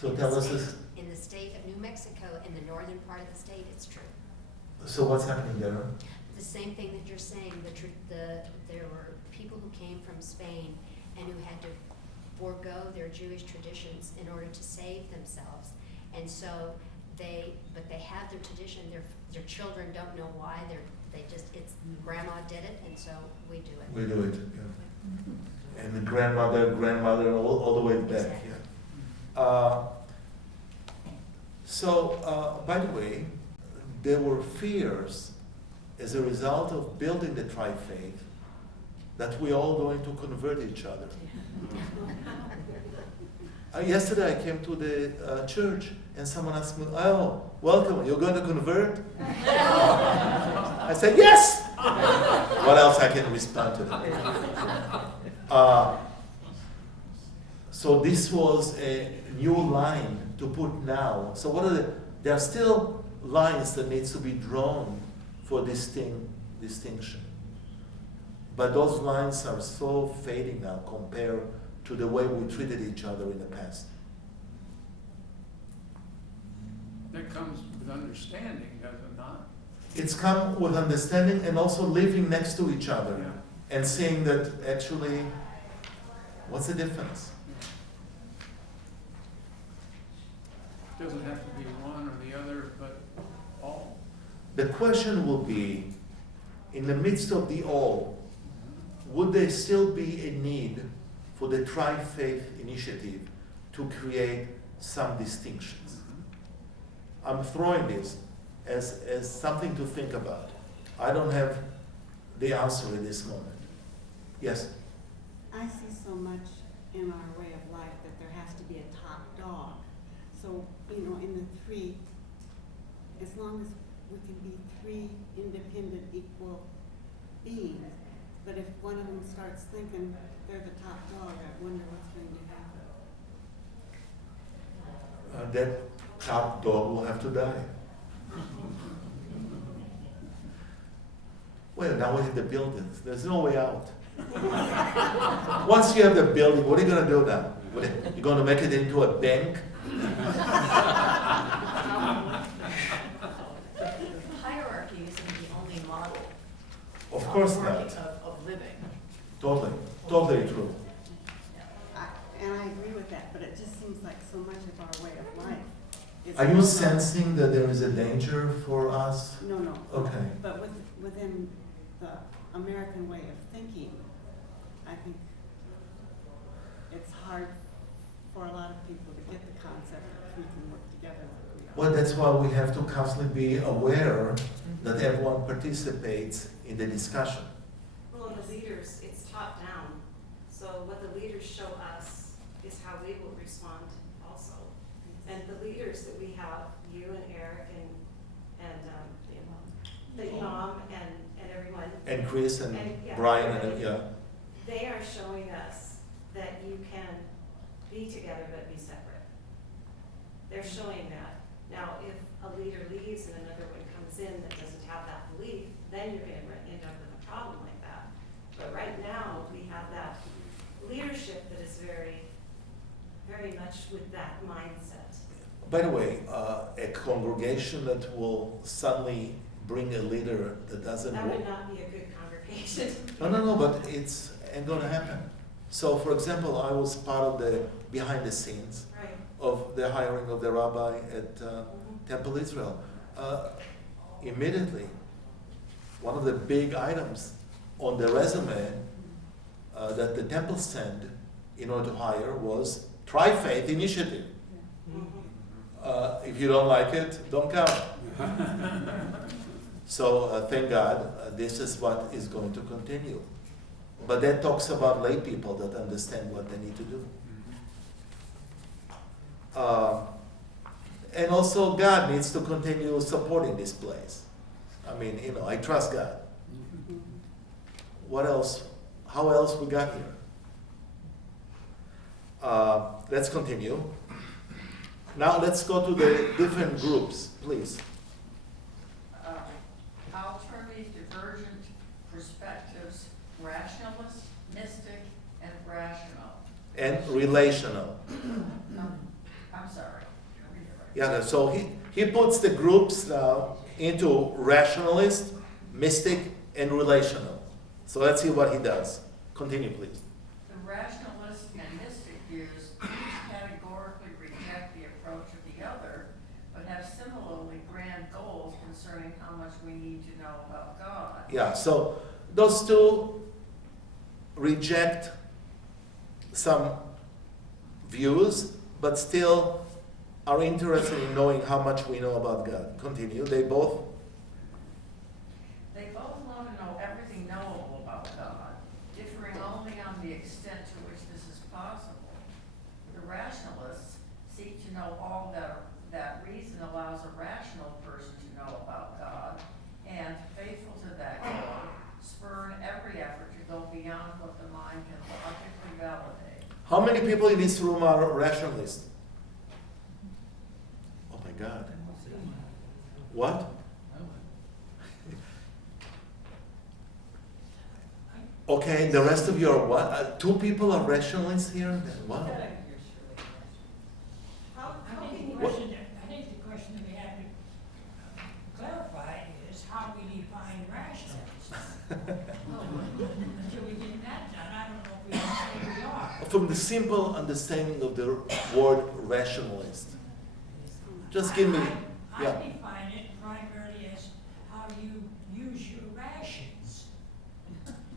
So tell us this. In the state of New Mexico, in the northern part of the state, it's true. So what's happening there? The same thing that you're saying, there were people who came from Spain and who had to forego their Jewish traditions in order to save themselves. And so but they have their tradition, their children don't know why, it's grandma did it, and so we do it. We do it, yeah. And the grandmother, all the way back, Exactly. yeah. By the way, there were fears as a result of building the tri-faith that we're all going to convert each other. Yesterday I came to the church and someone asked me, "Oh, welcome, you're going to convert?" I said, "Yes!" What else I can respond to that? So this was a new line to put now. So there are still lines that needs to be drawn for distinction. But those lines are so fading now compared to the way we treated each other in the past. That comes with understanding, does it not? It's come with understanding and also living next to each other Yeah. and seeing that actually, what's the difference? It doesn't have to be one or the other, but all. The question will be, in the midst of the all, would there still be a need for the tri-faith initiative to create some distinctions? I'm throwing this as something to think about. I don't have the answer at this moment. Yes? I see so much in our way of life that there has to be a top dog. So, in the three, as long as we can be three independent, equal beings, but if one of them starts thinking they're the top dog, I wonder what's going to happen. That top dog will have to die. Well, now we have the buildings. There's no way out. Once you have the building, what are you going to do now? You're going to make it into a bank? Hierarchy isn't the only model. Of course not. Of living. Totally true. And I agree with that, but it just seems like so much of our way of life is... Are you sensing that there is a danger for us? No. Okay. But within the American way of thinking, I think it's hard for a lot of people to get the concept that we can work together like we are. Well, that's why we have to constantly be aware that everyone participates in the discussion. Well, the leaders, it's top down. So what the leaders show us is how we will respond also. And the leaders that we have, you and Eric and the imam and everyone, And Chris and yeah, Brian everybody, and they are showing us that you can be together but be separate. They're showing that. Now, if a leader leaves and another one comes in that doesn't have that belief, then you're going to end up with a problem like that. But right now, we have that leadership that is very, very much with that mindset. By the way, a congregation that will suddenly bring a leader that doesn't That work. would not be a good congregation. No, but it's ain't gonna happen. So, for example, I was part of the behind the scenes Right. of the hiring of the rabbi at Temple Israel. immediately, one of the big items on the resume that the temple sent in order to hire was Tri-Faith Initiative. If you don't like it, don't come. So thank God, this is what is going to continue. But that talks about lay people that understand what they need to do. And also God needs to continue supporting this place. I mean, you know, I trust God. What else? How else we got here? Let's continue. Now let's go to the different groups, please. Alternative divergent perspectives, rationalist, mystic, and rational. And relational. I'm sorry. Yeah, so he puts the groups now into rationalist, mystic, and relational. So let's see what he does. Continue, please. The rationalist and mystic views each categorically reject the approach of the other, but have similarly grand goals concerning how much we need to know about God. Yeah, so those two reject some views, but still are interested in knowing how much we know about God. Continue. They both want to know everything knowable about God, differing only on the extent to which this is possible. The rationalists seek to know all that reason allows a rational person to know about God, and faithful to that goal, spurn every effort to go beyond what the mind can logically validate. How many people in this room are rationalists? Oh my God. What? Okay, the rest of you are what? Two people are rationalists here? Wow. I think the question that we have to clarify is how we define rationalists. Until we get that done, I don't know if we understand who we are. From the simple understanding of the word rationalist. Just give me, I yeah. define it primarily as how you use your rations.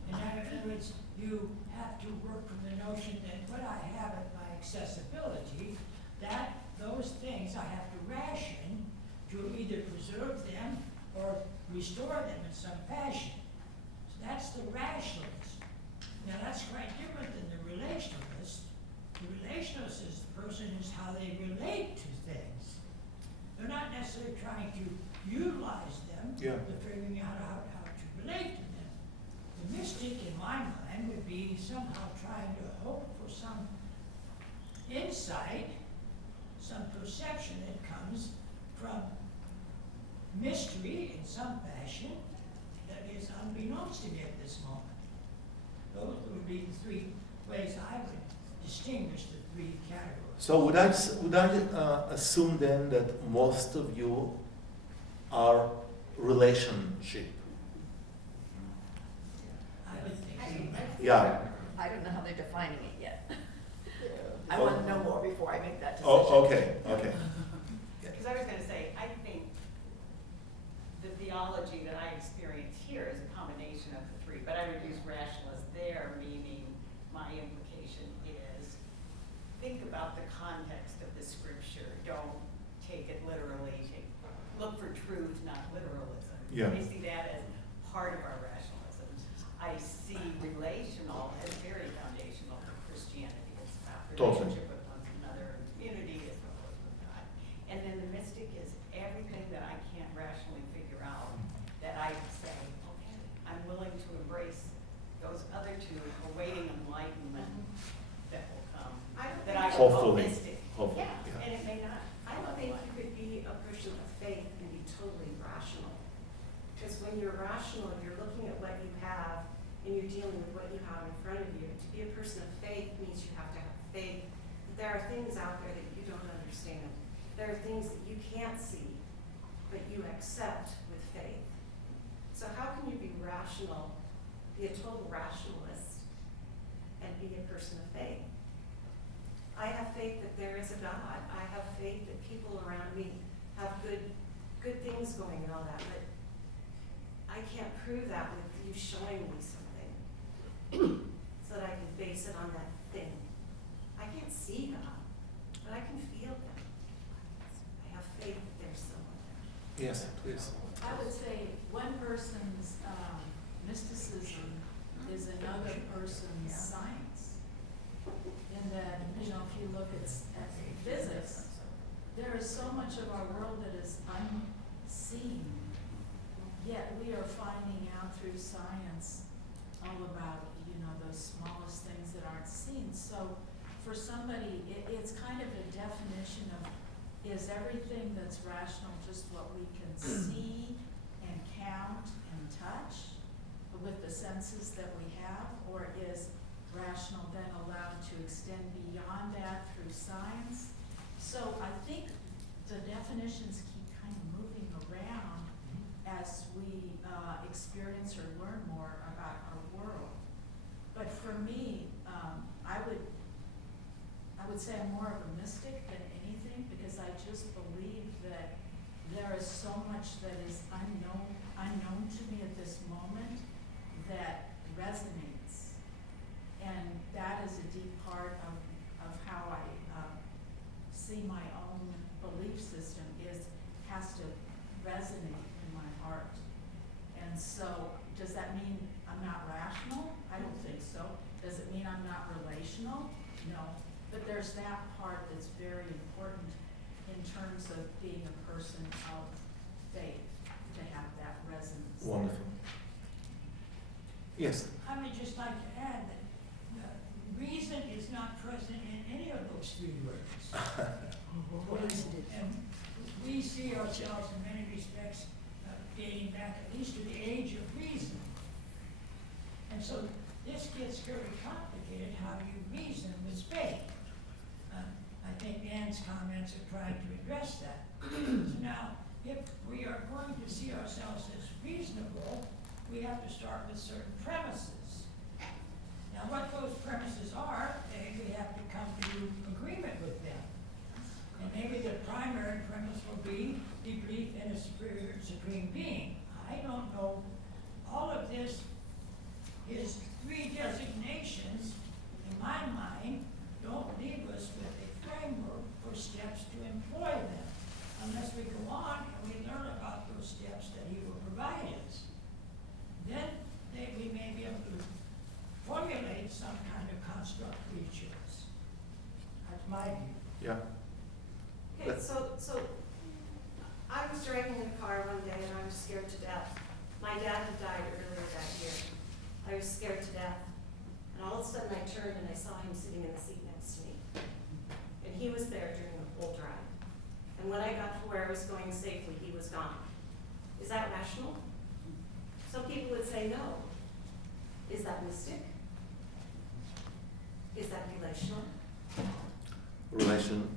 In other words, you have to work from the notion that what I have at my accessibility, that those things I have to ration to either preserve them or restore them in some fashion. So that's the rationalist. Now that's quite different than the relationalist. The relationalist is the person is how they relate to things. They're not necessarily trying to utilize them, Yeah. but figuring out how to relate to them. The mystic, in my mind, would be somehow trying to hope for some insight, some perception that comes from mystery in some fashion that is unbeknownst to me at this moment. Those would be the three ways I would distinguish the three categories. So would I assume then that most of you are relationship? I would think so. Yeah. I don't know how they're defining it yet. I want to know more before I make that decision. Oh, okay, okay. Because I was going to say, I think the theology that I experience here is a combination of the three, but I would use rationalist there, meaning my implication is think about the context of the scripture. Don't take it literally. Look for truth, not literalism. Yeah. I see that as part of our rationalism. I see relational as very foundational to Christianity. It's about Totally. relationship with one another and community as well as with God. And then the mystic is everything that I can't rationally figure out that I say, okay, I'm willing to embrace those other two, awaiting enlightenment that will come. That I will call Hopefully. mystic. Hopefully. Yeah, and it may not. I don't think you could be a person of faith and be totally rational. Because when you're rational, you're looking at what you have and you're dealing with what you have in front of you. To be a person of faith means you have to have faith that there are things out there that you don't understand. There are things that you can't see, but you accept with faith. So how can you be rational, be a total rationalist, and be a person of faith? I have faith that there is a God. I have faith that people around me have good things going and all that. But can't prove that with you showing me something so that I can base it on that thing. I can't see God, but I can feel Him. I have faith that there's someone there. Yes, please. I would say one person's mysticism is another person's science. In that, you know, if you look at physics, there is so much of our world that is unseen. Yet we are finding out through science all about, you know, those smallest things that aren't seen. So for somebody, it's kind of a definition of, is everything that's rational just what we can see and count and touch with the senses that we have? Or is rational then allowed to extend beyond that through science? So I think the definitions keep kind of moving around as we experience or learn more about our world. But for me, I would say I'm more of a mystic than anything, because I just believe that there is so much that is unknown to me at this moment that resonates. And that is a deep part of how I see my own belief system has to resonate in my heart. And so, does that mean I'm not rational? I don't think so. Does it mean I'm not relational? No. But there's that part that's very important in terms of being a person of faith, to have that resonance. Wonderful. Yes. I would just like to add that reason is not present in any of those three words. And we see ourselves in many respects dating back at least to the age of reason. And so this gets very complicated, how you reason with faith. I think Ann's comments have tried to address that. So now, if we are going to see ourselves as reasonable, we have to start with certain premises. Now, what those premises are, we have to come to agreement with them. And maybe the primary premise will be the belief in a superior, supreme being. I don't know. All of this is three designations, in my mind, don't leave us with a framework for steps to employ them, unless we go on and we learn about those steps that He will provide us. Then we may be able to formulate some kind of construct we choose. That's my view. Yeah. Okay, so I was driving in a car one day and I was scared to death. My dad had died earlier that year. I was scared to death. And all of a sudden I turned and I saw him sitting in the seat next to me. And he was there during the whole drive. And when I got to where I was going safely, he was gone. Is that rational? Some people would say no. Is that mystic? Is that relational? Relation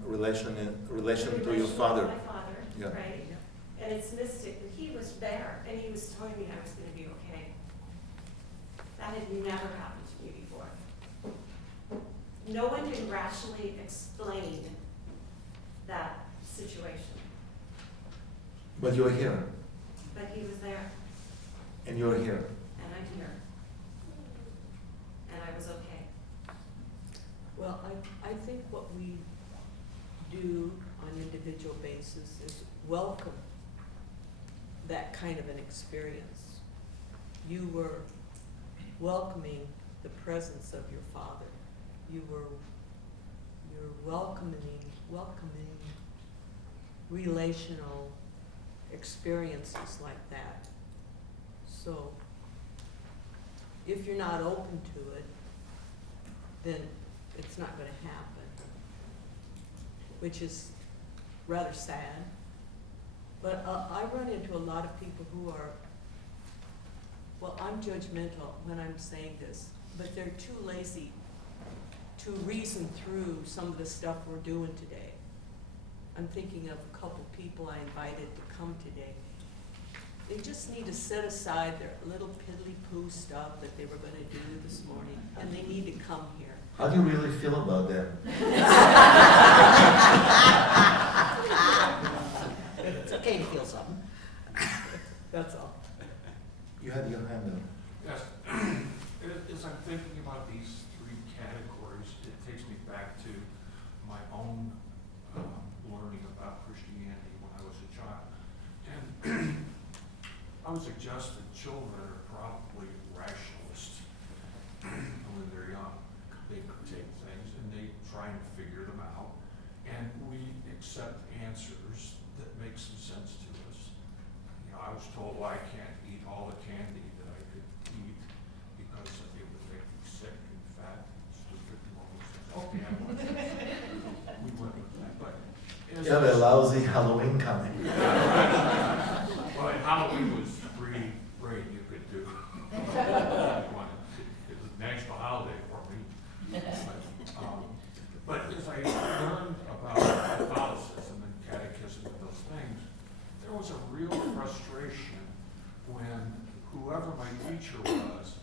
to your father. My father, Yeah. right? And it's mystic, but he was there, and he was telling me I was going to be okay. That had never happened to me before. No one can rationally explain that situation. But you're here. But he was there, And you're here. and I'm here. And I was okay. Well, I think what we do on an individual basis is welcome that kind of an experience. You were welcoming the presence of your father. You're welcoming relational experiences like that. So if you're not open to it, then it's not going to happen, which is rather sad. But I run into a lot of people who are, well, I'm judgmental when I'm saying this, but they're too lazy to reason through some of the stuff we're doing today. I'm thinking of a couple people I invited to come today. They just need to set aside their little piddly-poo stuff that they were going to do this morning, and they need to come here. How do you really feel about that? It's okay to feel something. That's all. You I would suggest that children are probably rationalists when they're young. They take things and they try and figure them out, and we accept answers that make some sense to us. You know, I was told, well, I can't eat all the candy that I could eat because it would make me sick and fat and stupid and all those things. Okay, I went. We went with that, but You have a lousy Halloween coming. well, and Halloween was pretty great. You could do. It was a national holiday for me. But as I learned about Catholicism and catechism and those things, there was a real frustration when whoever my teacher was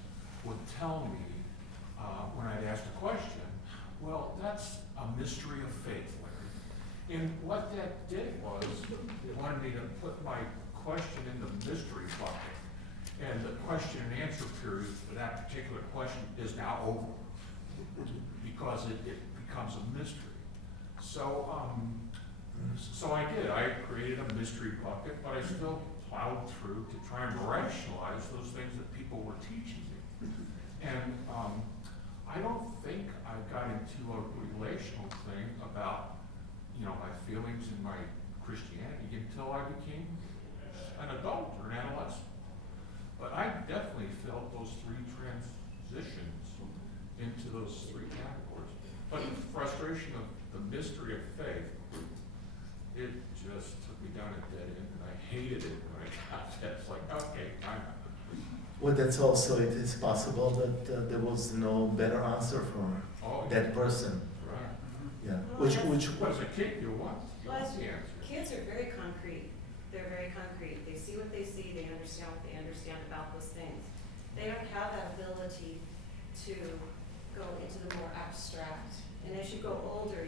would tell me when I'd ask a question, well, that's a mystery of faith, Larry. And what that did was, they wanted me to put my question in the mystery bucket. And the question and answer period for that particular question is now over because it becomes a mystery. So, so I did. I created a mystery bucket, but I still plowed through to try and rationalize those things that people were teaching me. And I don't think I got into a relational thing about, you know, my feelings and my Christianity until I became an adult or an adolescent. But I definitely felt those three transitions into those three categories. But the frustration of the mystery of faith, it just took me down a dead end, and I hated it when I got that. It's like, okay, I'm out. Well, that's also, it is possible that there was no better answer for that person. Right. Yeah. Well, Which But as a kid, you want the answer. Kids are very concrete. They're very concrete. They see what they see. They understand what they understand about those things. They don't have that ability to go into the more abstract. And as you go older,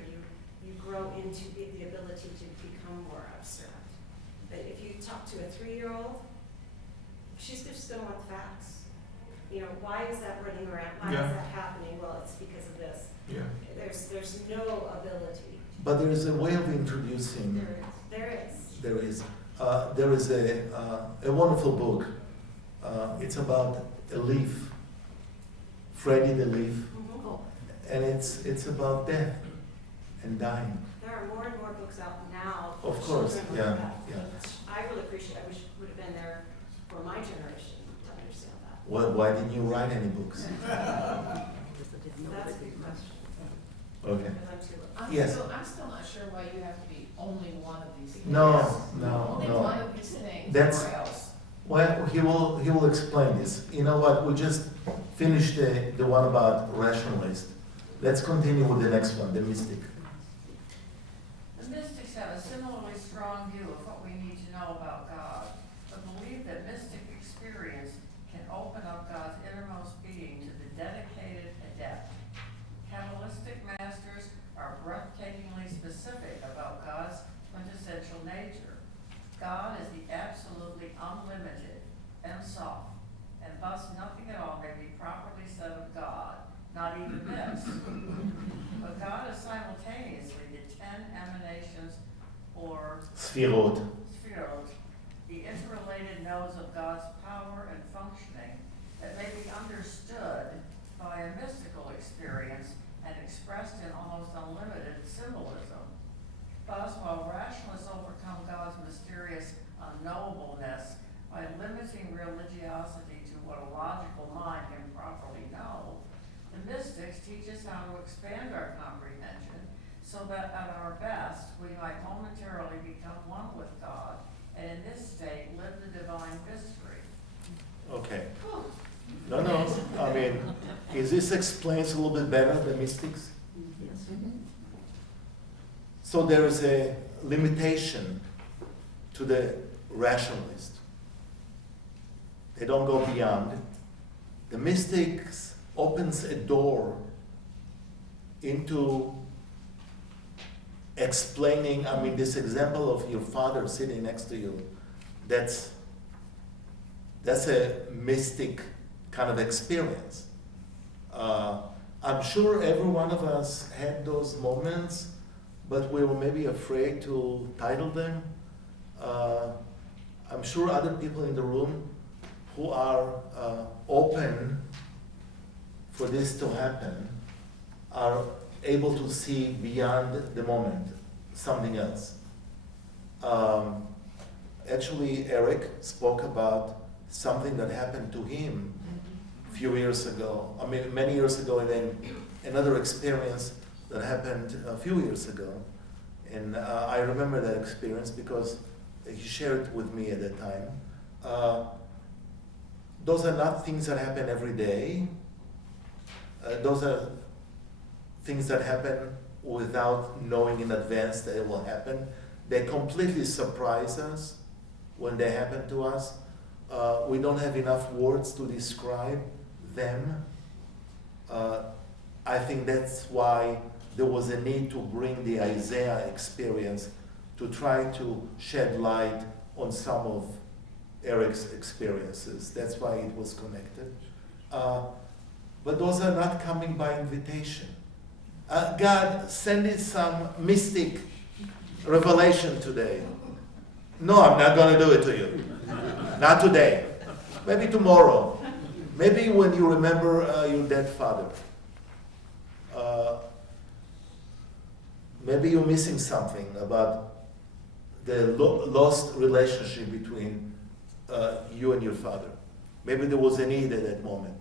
you grow into the ability to become more abstract. But if you talk to a 3-year-old, she's just going to want facts. You know, why is that running around? Why is that happening? Well, it's because of this. Yeah. There's no ability. But there is a way of introducing. There is. There is. There is a wonderful book. It's about a leaf, Freddie the leaf, and it's about death and dying. There are more and more books out now. for Of course, children yeah, like that. yeah. I really appreciate. I wish it would have been there for my generation to understand that. Why didn't you write any books? That's a good question. Okay. Because I'm too. Yes. I'm still not sure why you have to be only one of these things. No. Only one of these things, That's- or else. Well, he will explain this. You know what? We just finished the one about rationalist. Let's continue with the next one, the mystic. The mystics have a similarly strong view of what we need to know about God, but believe that mystic experience can open up God's innermost being to the dedicated adept. Kabbalistic masters are breathtakingly specific about God's quintessential nature. God is the absolutely unlimited, Ein Sof, and thus nothing at all may be properly said of God, not even this. But God is simultaneously the 10 emanations, or Sfirot. the interrelated nodes of God's power and functioning that may be understood by a mystical experience and expressed in almost unlimited symbolism. Thus, while rationalists overcome God's mysterious unknowableness by limiting religiosity to what a logical mind can properly know, the mystics teach us how to expand our comprehension so that at our best we might momentarily become one with God and in this state live the divine mystery. Okay. No. I mean, is this explains a little bit better the mystics? Yes. So there is a limitation to the rationalist. They don't go beyond. The mystics opens a door into explaining, I mean, this example of your father sitting next to you, that's a mystic kind of experience. I'm sure every one of us had those moments, but we were maybe afraid to title them. I'm sure other people in the room who are open for this to happen are able to see beyond the moment, something else. Actually, Eric spoke about something that happened to him a few years ago. I mean, many years ago, and then another experience that happened a few years ago. And I remember that experience because he shared it with me at that time. Those are not things that happen every day. Those are things that happen without knowing in advance that it will happen. They completely surprise us when they happen to us. We don't have enough words to describe them. I think that's why there was a need to bring the Isaiah experience to try to shed light on some of Eric's experiences. That's why it was connected. But those are not coming by invitation. God, send it some mystic revelation today. No, I'm not going to do it to you. Not today. Maybe tomorrow. Maybe when you remember your dead father. Maybe you're missing something about the lost relationship between you and your father. Maybe there was a need at that moment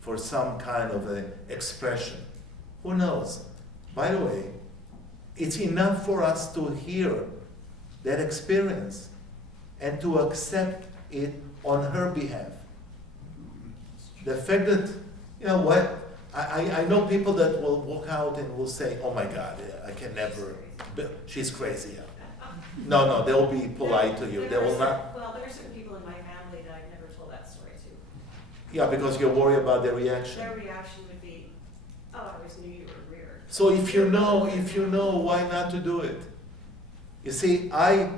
for some kind of an expression. Who knows? By the way, it's enough for us to hear that experience and to accept it on her behalf. The fact that, you know what, I know people that will walk out and will say, oh my God, I can never, she's crazy. No, they'll be polite to you. They will not. Well, there are certain people in my family that I've never told that story to. Yeah, because you're worried about their reaction. Their reaction would be, oh, I always knew you were weird. So if you know, why not to do it? You see, I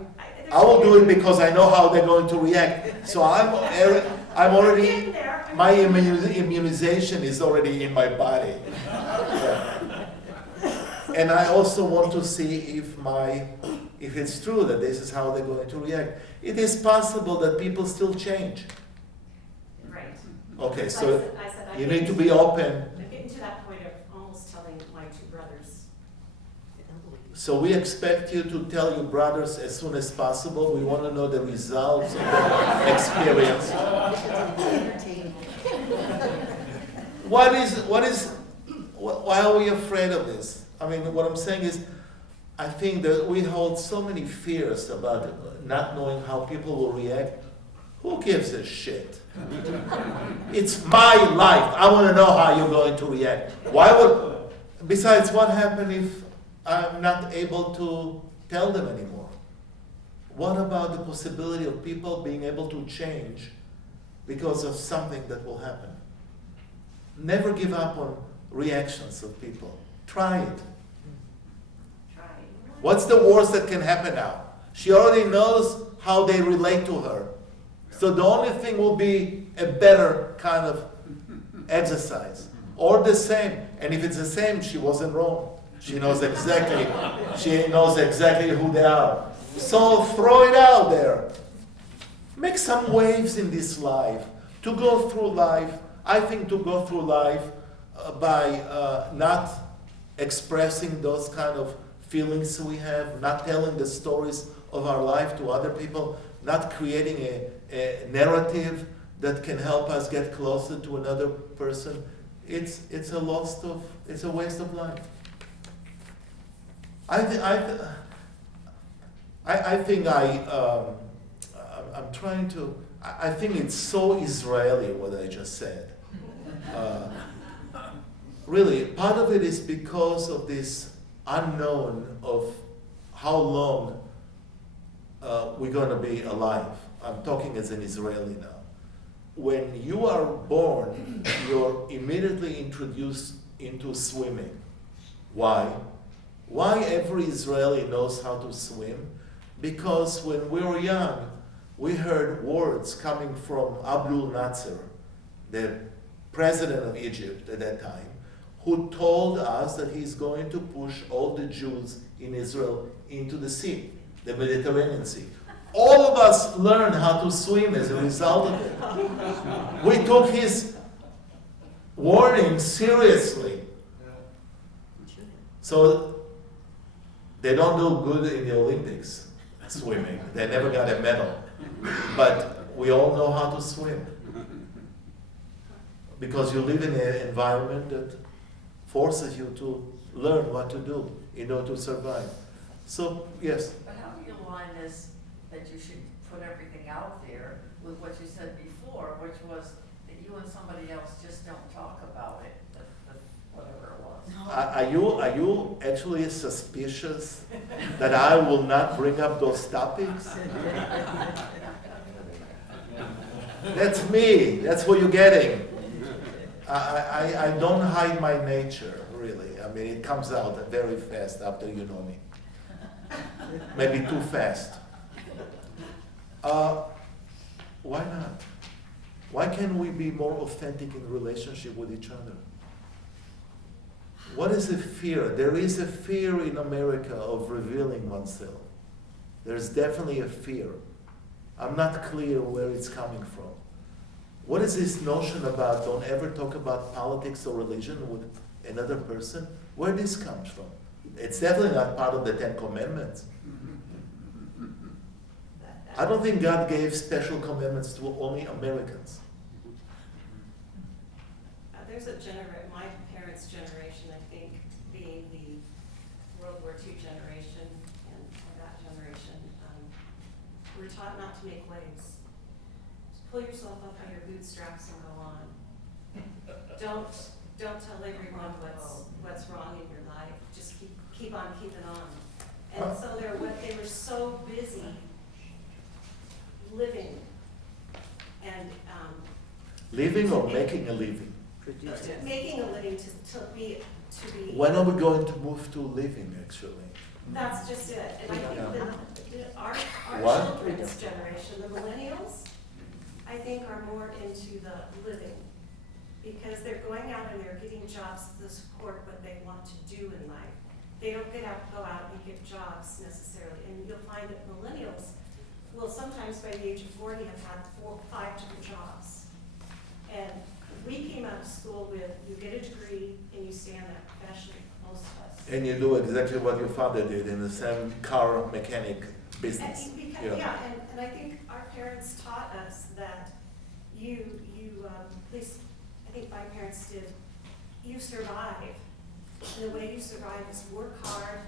will do it because I know how they're going to react. So I'm already, my immunization is already in my body. Yeah. And I also want to see if it's true that this is how they're going to react. It is possible that people still change. Right. Okay, So so I said, you need to be open. I'm getting to that point of almost telling my two brothers. So we expect you to tell your brothers as soon as possible. We want to know the results of the experience. Why are we afraid of this? I mean, what I'm saying is, I think that we hold so many fears about not knowing how people will react. Who gives a shit? It's my life. I want to know how you're going to react. Besides, what happens if I'm not able to tell them anymore? What about the possibility of people being able to change because of something that will happen? Never give up on reactions of people. Try it. What's the worst that can happen now? She already knows how they relate to her. So the only thing will be a better kind of exercise. Or the same. And if it's the same, she wasn't wrong. She knows exactly who they are. So throw it out there. Make some waves in this life. To go through life, I think to go through life by not expressing those kind of feelings we have, not telling the stories of our life to other people, not creating a narrative that can help us get closer to another person. It's a waste of life. I think it's so Israeli what I just said. Really, part of it is because of this unknown of how long we're going to be alive. I'm talking as an Israeli now. When you are born, you're immediately introduced into swimming. Why? Why every Israeli knows how to swim? Because when we were young, we heard words coming from Abdul Nasser, the president of Egypt at that time, who told us that he's going to push all the Jews in Israel into the sea, the Mediterranean Sea. All of us learned how to swim as a result of it. We took his warning seriously. So they don't do good in the Olympics, swimming. They never got a medal. But we all know how to swim. Because you live in an environment that forces you to learn what to do in order to survive. So, yes. But how do you align this, that you should put everything out there with what you said before, which was that you and somebody else just don't talk about it, whatever it was? Are you actually suspicious that I will not bring up those topics? That's me. That's what you're getting. I don't hide my nature, really. I mean, it comes out very fast after you know me. Maybe too fast. Why not? Why can't we be more authentic in relationship with each other? What is a fear? There is a fear in America of revealing oneself. There's definitely a fear. I'm not clear where it's coming from. What is this notion about don't ever talk about politics or religion with another person? Where this comes from? It's definitely not part of the Ten Commandments. I don't think God gave special commandments to only Americans. There's my parents' generation, I think, being the World War II generation and that generation, we're taught not to make waves. Just pull yourself up by your bootstraps and go on. Don't tell everyone what's wrong in your life. Just keep on keeping on. And so they were so busy living and living or making a living? Making a living to be. When are we going to move to living, actually? That's just it. And I think that our children's generation, the millennials, I think are more into the living. Because they're going out and they're getting jobs to support what they want to do in life. They don't go out and get jobs necessarily. And you'll find that millennials will sometimes by the age of 40 have had 4 or 5 different jobs. And we came out of school with, you get a degree and you stay in that profession, most of us. And you do exactly what your father did in the same car mechanic business. And I think our parents taught us that at least I think my parents did, you survive. And the way you survive is work hard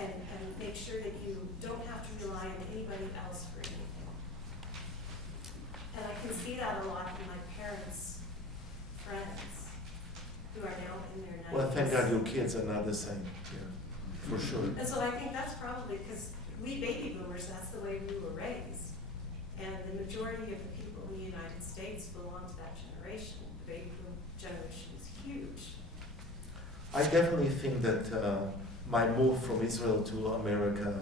and make sure that you don't have to rely on anybody else for anything. And I can see that a lot in my parents' friends who are now in their 90s. Well, thank God your kids are not the same, for sure. And so I think that's probably because we baby boomers, that's the way we were raised. And the majority of the people in the United States belong to that generation. The baby boom generation is huge. I definitely think that my move from Israel to America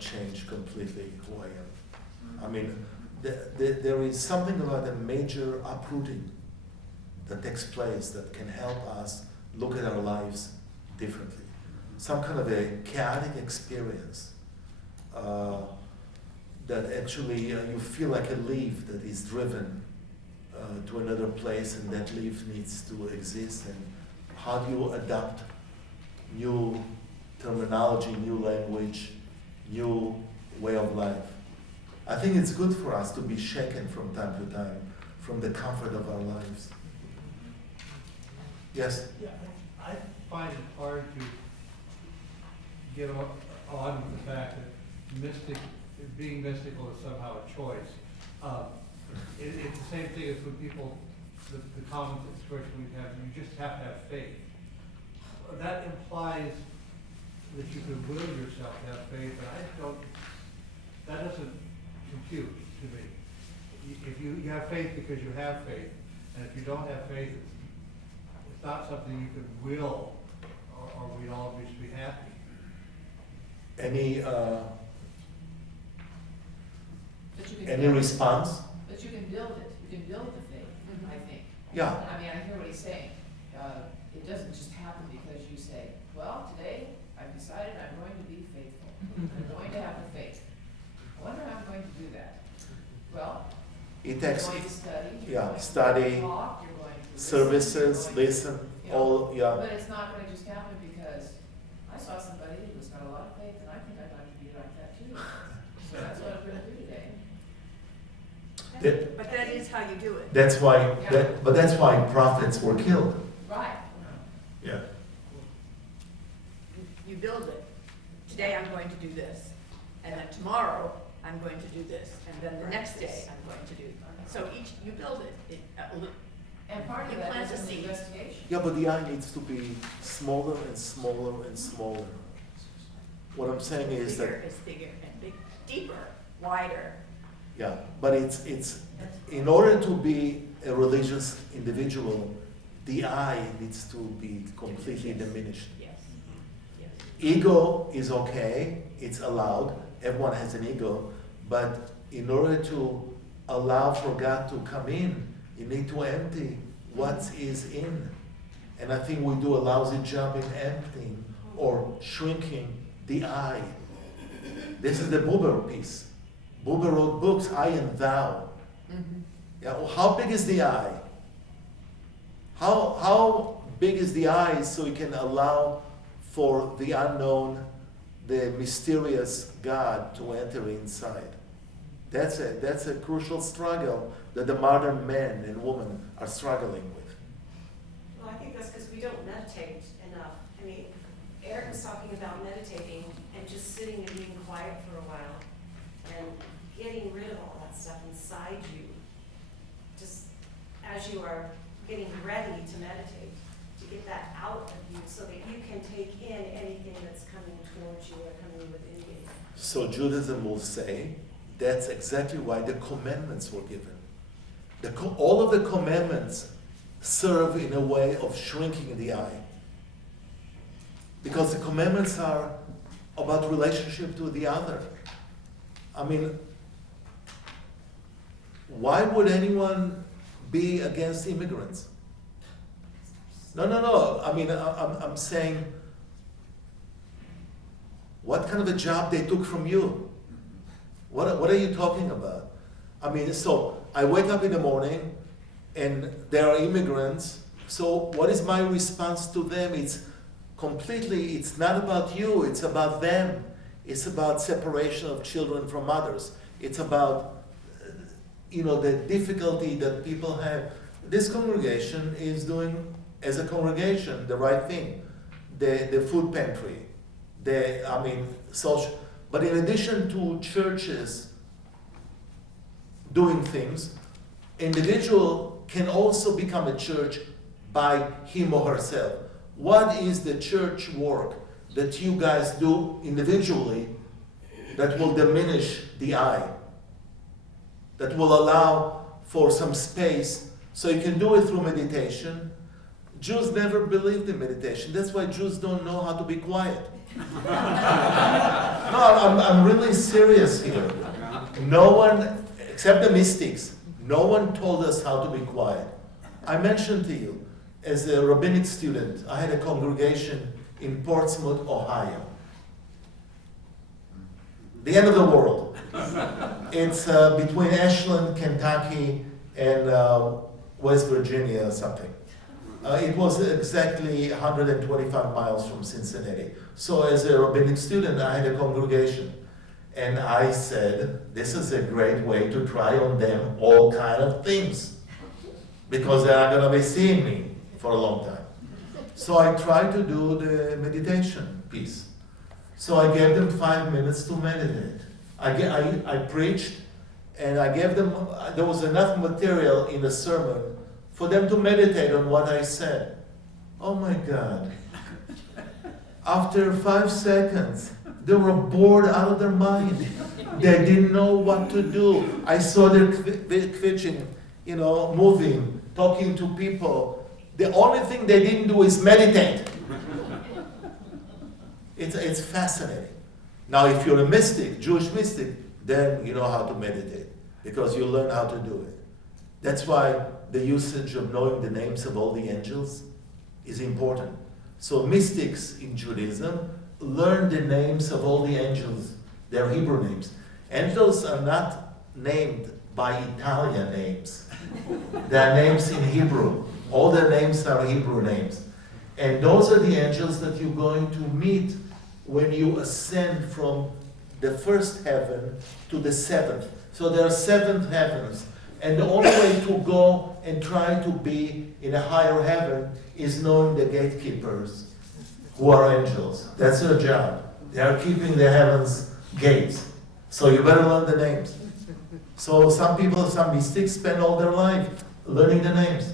changed completely who I am. I mean, there is something about a major uprooting that takes place that can help us look at our lives differently. Some kind of a chaotic experience that actually you feel like a leaf that is driven to another place, and that leaf needs to exist. And how do you adapt new terminology, new language, new way of life? I think it's good for us to be shaken from time to time from the comfort of our lives. Yes? Yeah, I find it hard to get on with the fact that being mystical is somehow a choice. It's the same thing as when people, the common expression we have, you just have to have faith. That implies that you can will yourself to have faith, and that doesn't compute to me. If you have faith because you have faith, and if you don't have faith, it's not something you can will, or we'd all just be happy. Any response? But you can build it. You can build the faith, I think. Yeah. I mean, I hear what he's saying. It doesn't just happen because you say, well, today I've decided I'm going to be faithful. I'm going to have the faith. It takes, You're going to study. You're yeah, going to study, talk, you're going to services, listen, you're going to- listen, you know, all, yeah. But it's not gonna just happen because I saw somebody who's got a lot of faith and I think I'd like to be like that too. So that's what I'm gonna do today. That- But that is how you do it. That's why, Yeah. but that's why prophets were killed. Right. Yeah. You build it. Today I'm going to do this, and then tomorrow I'm going to do this, and then the next day I'm going to do. So you build it. And part of You that plant is the an seed. investigation. Yeah, but the eye needs to be smaller and smaller and smaller. What I'm saying is that, It's bigger and deeper, wider. yeah, but it's, in order to be a religious individual, the eye needs to be completely diminished. Yes. Yes. Ego is okay, it's allowed, everyone has an ego, but in order to allow for God to come in, you need to empty what is in. And I think we do a lousy job in emptying or shrinking the I. This is the Buber piece. Buber wrote books, I and Thou. Mm-hmm. Yeah, well, how big is the I? How big is the I so you can allow for the unknown, the mysterious God to enter inside? That's a crucial struggle that the modern men and women are struggling with. Well, I think that's because we don't meditate enough. I mean, Eric was talking about meditating and just sitting and being quiet for a while and getting rid of all that stuff inside you. Just as you are getting ready to meditate, to get that out of you so that you can take in anything that's coming towards you or coming within you. So Judaism will say that's exactly why the commandments were given. All of the commandments serve in a way of shrinking the eye. Because the commandments are about relationship to the other. I mean, why would anyone be against immigrants? No. I mean, I'm saying, what kind of a job they took from you? What are you talking about? I mean, so I wake up in the morning and there are immigrants. So what is my response to them? It's not about you, it's about them. It's about separation of children from mothers. It's about, the difficulty that people have. This congregation is doing, as a congregation, the right thing. The food pantry, social. But in addition to churches doing things, individual can also become a church by him or herself. What is the church work that you guys do individually that will diminish the I? That will allow for some space, so you can do it through meditation. Jews never believed in meditation. That's why Jews don't know how to be quiet. No, I'm really serious here. No one, except the mystics, no one told us how to be quiet. I mentioned to you, as a rabbinic student, I had a congregation in Portsmouth, Ohio. The end of the world. It's between Ashland, Kentucky, and West Virginia or something. It was exactly 125 miles from Cincinnati. So as a rabbinic student, I had a congregation. And I said, this is a great way to try on them all kind of things. Because they are going to be seeing me for a long time. So I tried to do the meditation piece. So I gave them 5 minutes to meditate. I preached, and I gave them, there was enough material in the sermon for them to meditate on what I said. Oh my God. After 5 seconds, they were bored out of their mind. They didn't know what to do. I saw them twitching, moving, talking to people. The only thing they didn't do is meditate. It's fascinating. Now, if you're a mystic, Jewish mystic, then you know how to meditate because you learn how to do it. That's why the usage of knowing the names of all the angels is important. So mystics in Judaism learn the names of all the angels, their Hebrew names. Angels are not named by Italian names. They are names in Hebrew. All the names are Hebrew names. And those are the angels that you're going to meet when you ascend from the first heaven to the seventh. So there are 7 heavens. And the only way to go and try to be in a higher heaven is knowing the gatekeepers, who are angels. That's their job. They are keeping the heavens gates. So you better learn the names. So some people, some mystics spend all their life learning the names.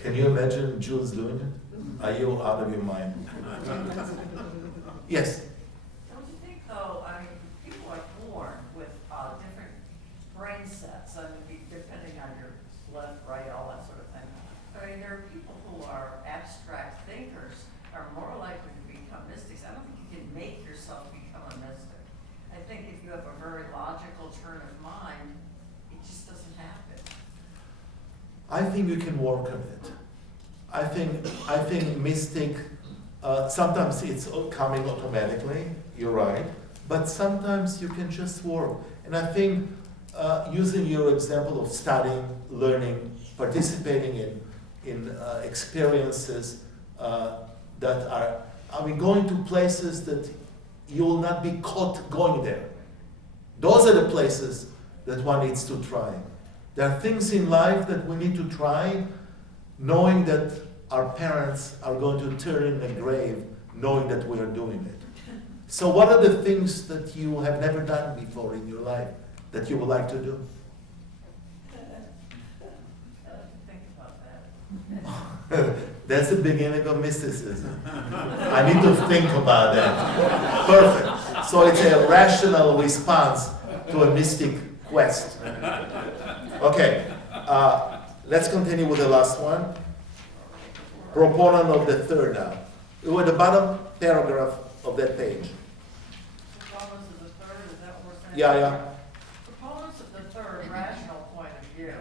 Can you imagine Jews doing it? Are you out of your mind? Yes? Don't you think though, I mean, people are born with different brain sets, I mean, depending on your left, right, all that sort of thing. I mean, there are people who are abstract thinkers are more likely to become mystics. I don't think you can make yourself become a mystic. I think if you have a very logical turn of mind, it just doesn't happen. I think you can work on it. I think mystic, sometimes it's coming automatically, you're right, but sometimes you can just work. And I think using your example of studying, learning, participating in experiences that are, I mean, going to places that you will not be caught going there. Those are the places that one needs to try. There are things in life that we need to try, knowing that our parents are going to turn in the grave, knowing that we are doing it. So what are the things that you have never done before in your life that you would like to do? Think about that. That's the beginning of mysticism. I need to think about that. Perfect. So it's a rational response to a mystic quest. Okay, let's continue with the last one. Proponent of the third now. We're at the bottom paragraph of that page. Proponents of the third, is that what we're saying? Yeah. Proponents of the third rational point of view,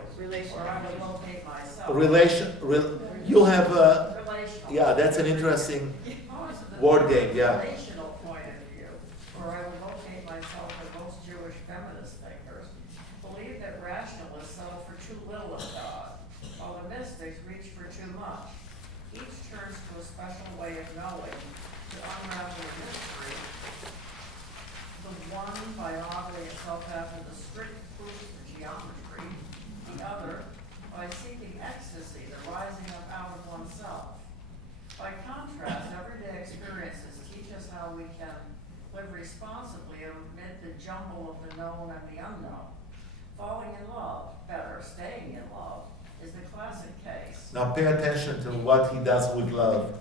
or I would locate myself. You have a, Relational. yeah, that's an interesting Proponents of the word third game, yeah. Relational point of view, or I would locate myself with most Jewish feminist thinkers, believe that rationalists settle for too little of God, while the mystics reach for too much. Each turns to a special way of knowing to unravel a mystery. The one by modeling itself after the strict proofs of geometry, the other by seeking ecstasy, the rising up out of oneself. By contrast, everyday experiences teach us how we can live responsibly amid the jumble of the known and the unknown. Falling in love, better, staying in love, is the classic case. Now pay attention to what he does with love.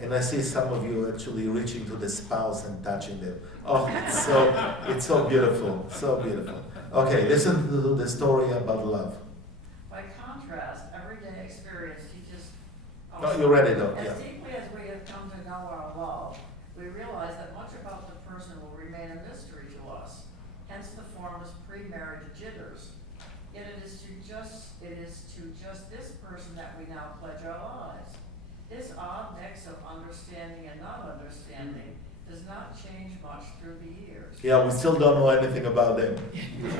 And I see some of you actually reaching to the spouse and touching them. Oh, it's so beautiful, so beautiful. Okay, listen to the story about love. By contrast, everyday experience teaches us. No, you're ready though, yeah. As deeply as we have come to know our love, we realize that much about the person will remain a mystery to us. Hence the form is pre-marriage jitters. Yet it is to just this person that we now pledge our lives. This odd mix of understanding and not understanding does not change much through the years. Yeah, we still don't know anything about them. If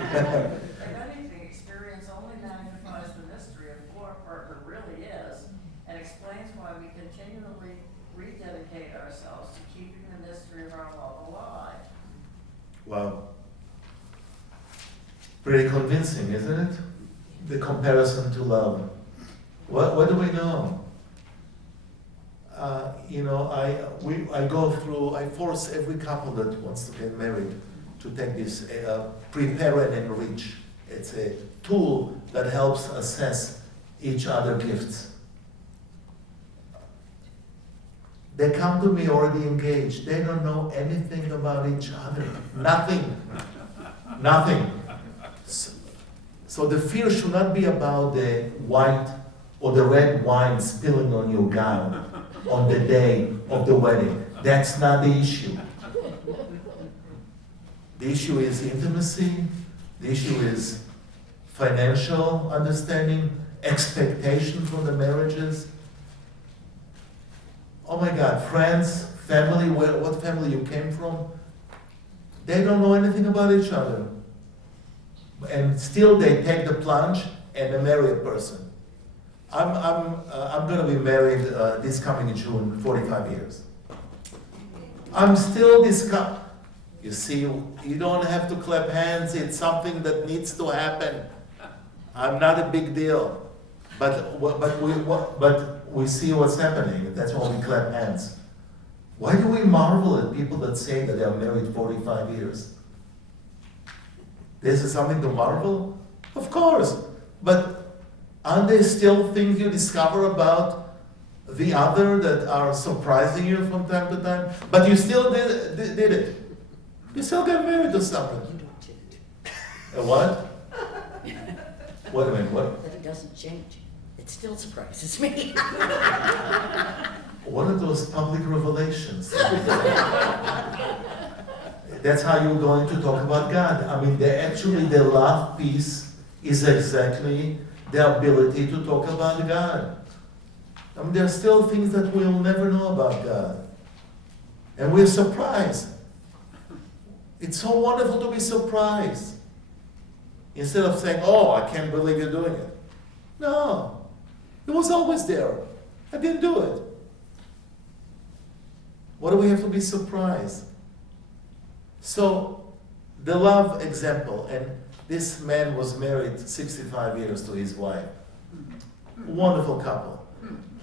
anything, experience only magnifies the mystery of who our partner really is and explains why we continually rededicate ourselves to keeping the mystery of our love alive. Wow. Pretty convincing, isn't it? The comparison to love. What do we know? I force every couple that wants to get married to take this prepare and enrich. It's a tool that helps assess each other's gifts. They come to me already engaged. They don't know anything about each other. Nothing. Nothing. So the fear should not be about the white or the red wine spilling on your gown on the day of the wedding. That's not the issue. The issue is intimacy. The issue is financial understanding, expectation from the marriages. Oh my God, friends, family, what family you came from, they don't know anything about each other. And still they take the plunge and they marry a person. I'm going to be married this coming June, 45 years. I'm still You see, you don't have to clap hands. It's something that needs to happen. I'm not a big deal. But we see what's happening. That's why we clap hands. Why do we marvel at people that say that they are married 45 years? This is something to marvel? Of course. But aren't there still things you discover about the other that are surprising you from time to time? But you still did it. You still got married to someone. You don't change. A what? Wait a minute, what? That it doesn't change. It still surprises me. What are those public revelations? That's how you're going to talk about God. I mean, the last piece is exactly the ability to talk about God. I mean, there are still things that we'll never know about God. And we're surprised. It's so wonderful to be surprised. Instead of saying, oh, I can't believe you're doing it. No, it was always there. I didn't do it. What do we have to be surprised? So, the love example, and this man was married 65 years to his wife. Wonderful couple.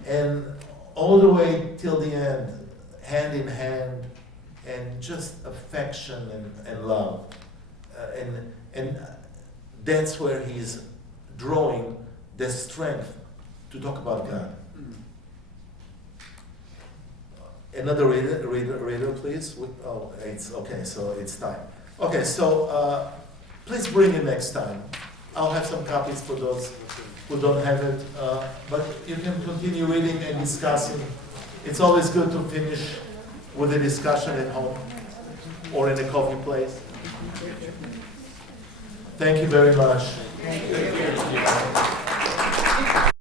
And all the way till the end, hand in hand, and just affection and love. And that's where he's drawing the strength to talk about God. Another reader, please. It's okay, so it's time. Okay, so please bring it next time. I'll have some copies for those who don't have it. But you can continue reading and discussing. It's always good to finish with a discussion at home or in a coffee place. Thank you very much. Thank you.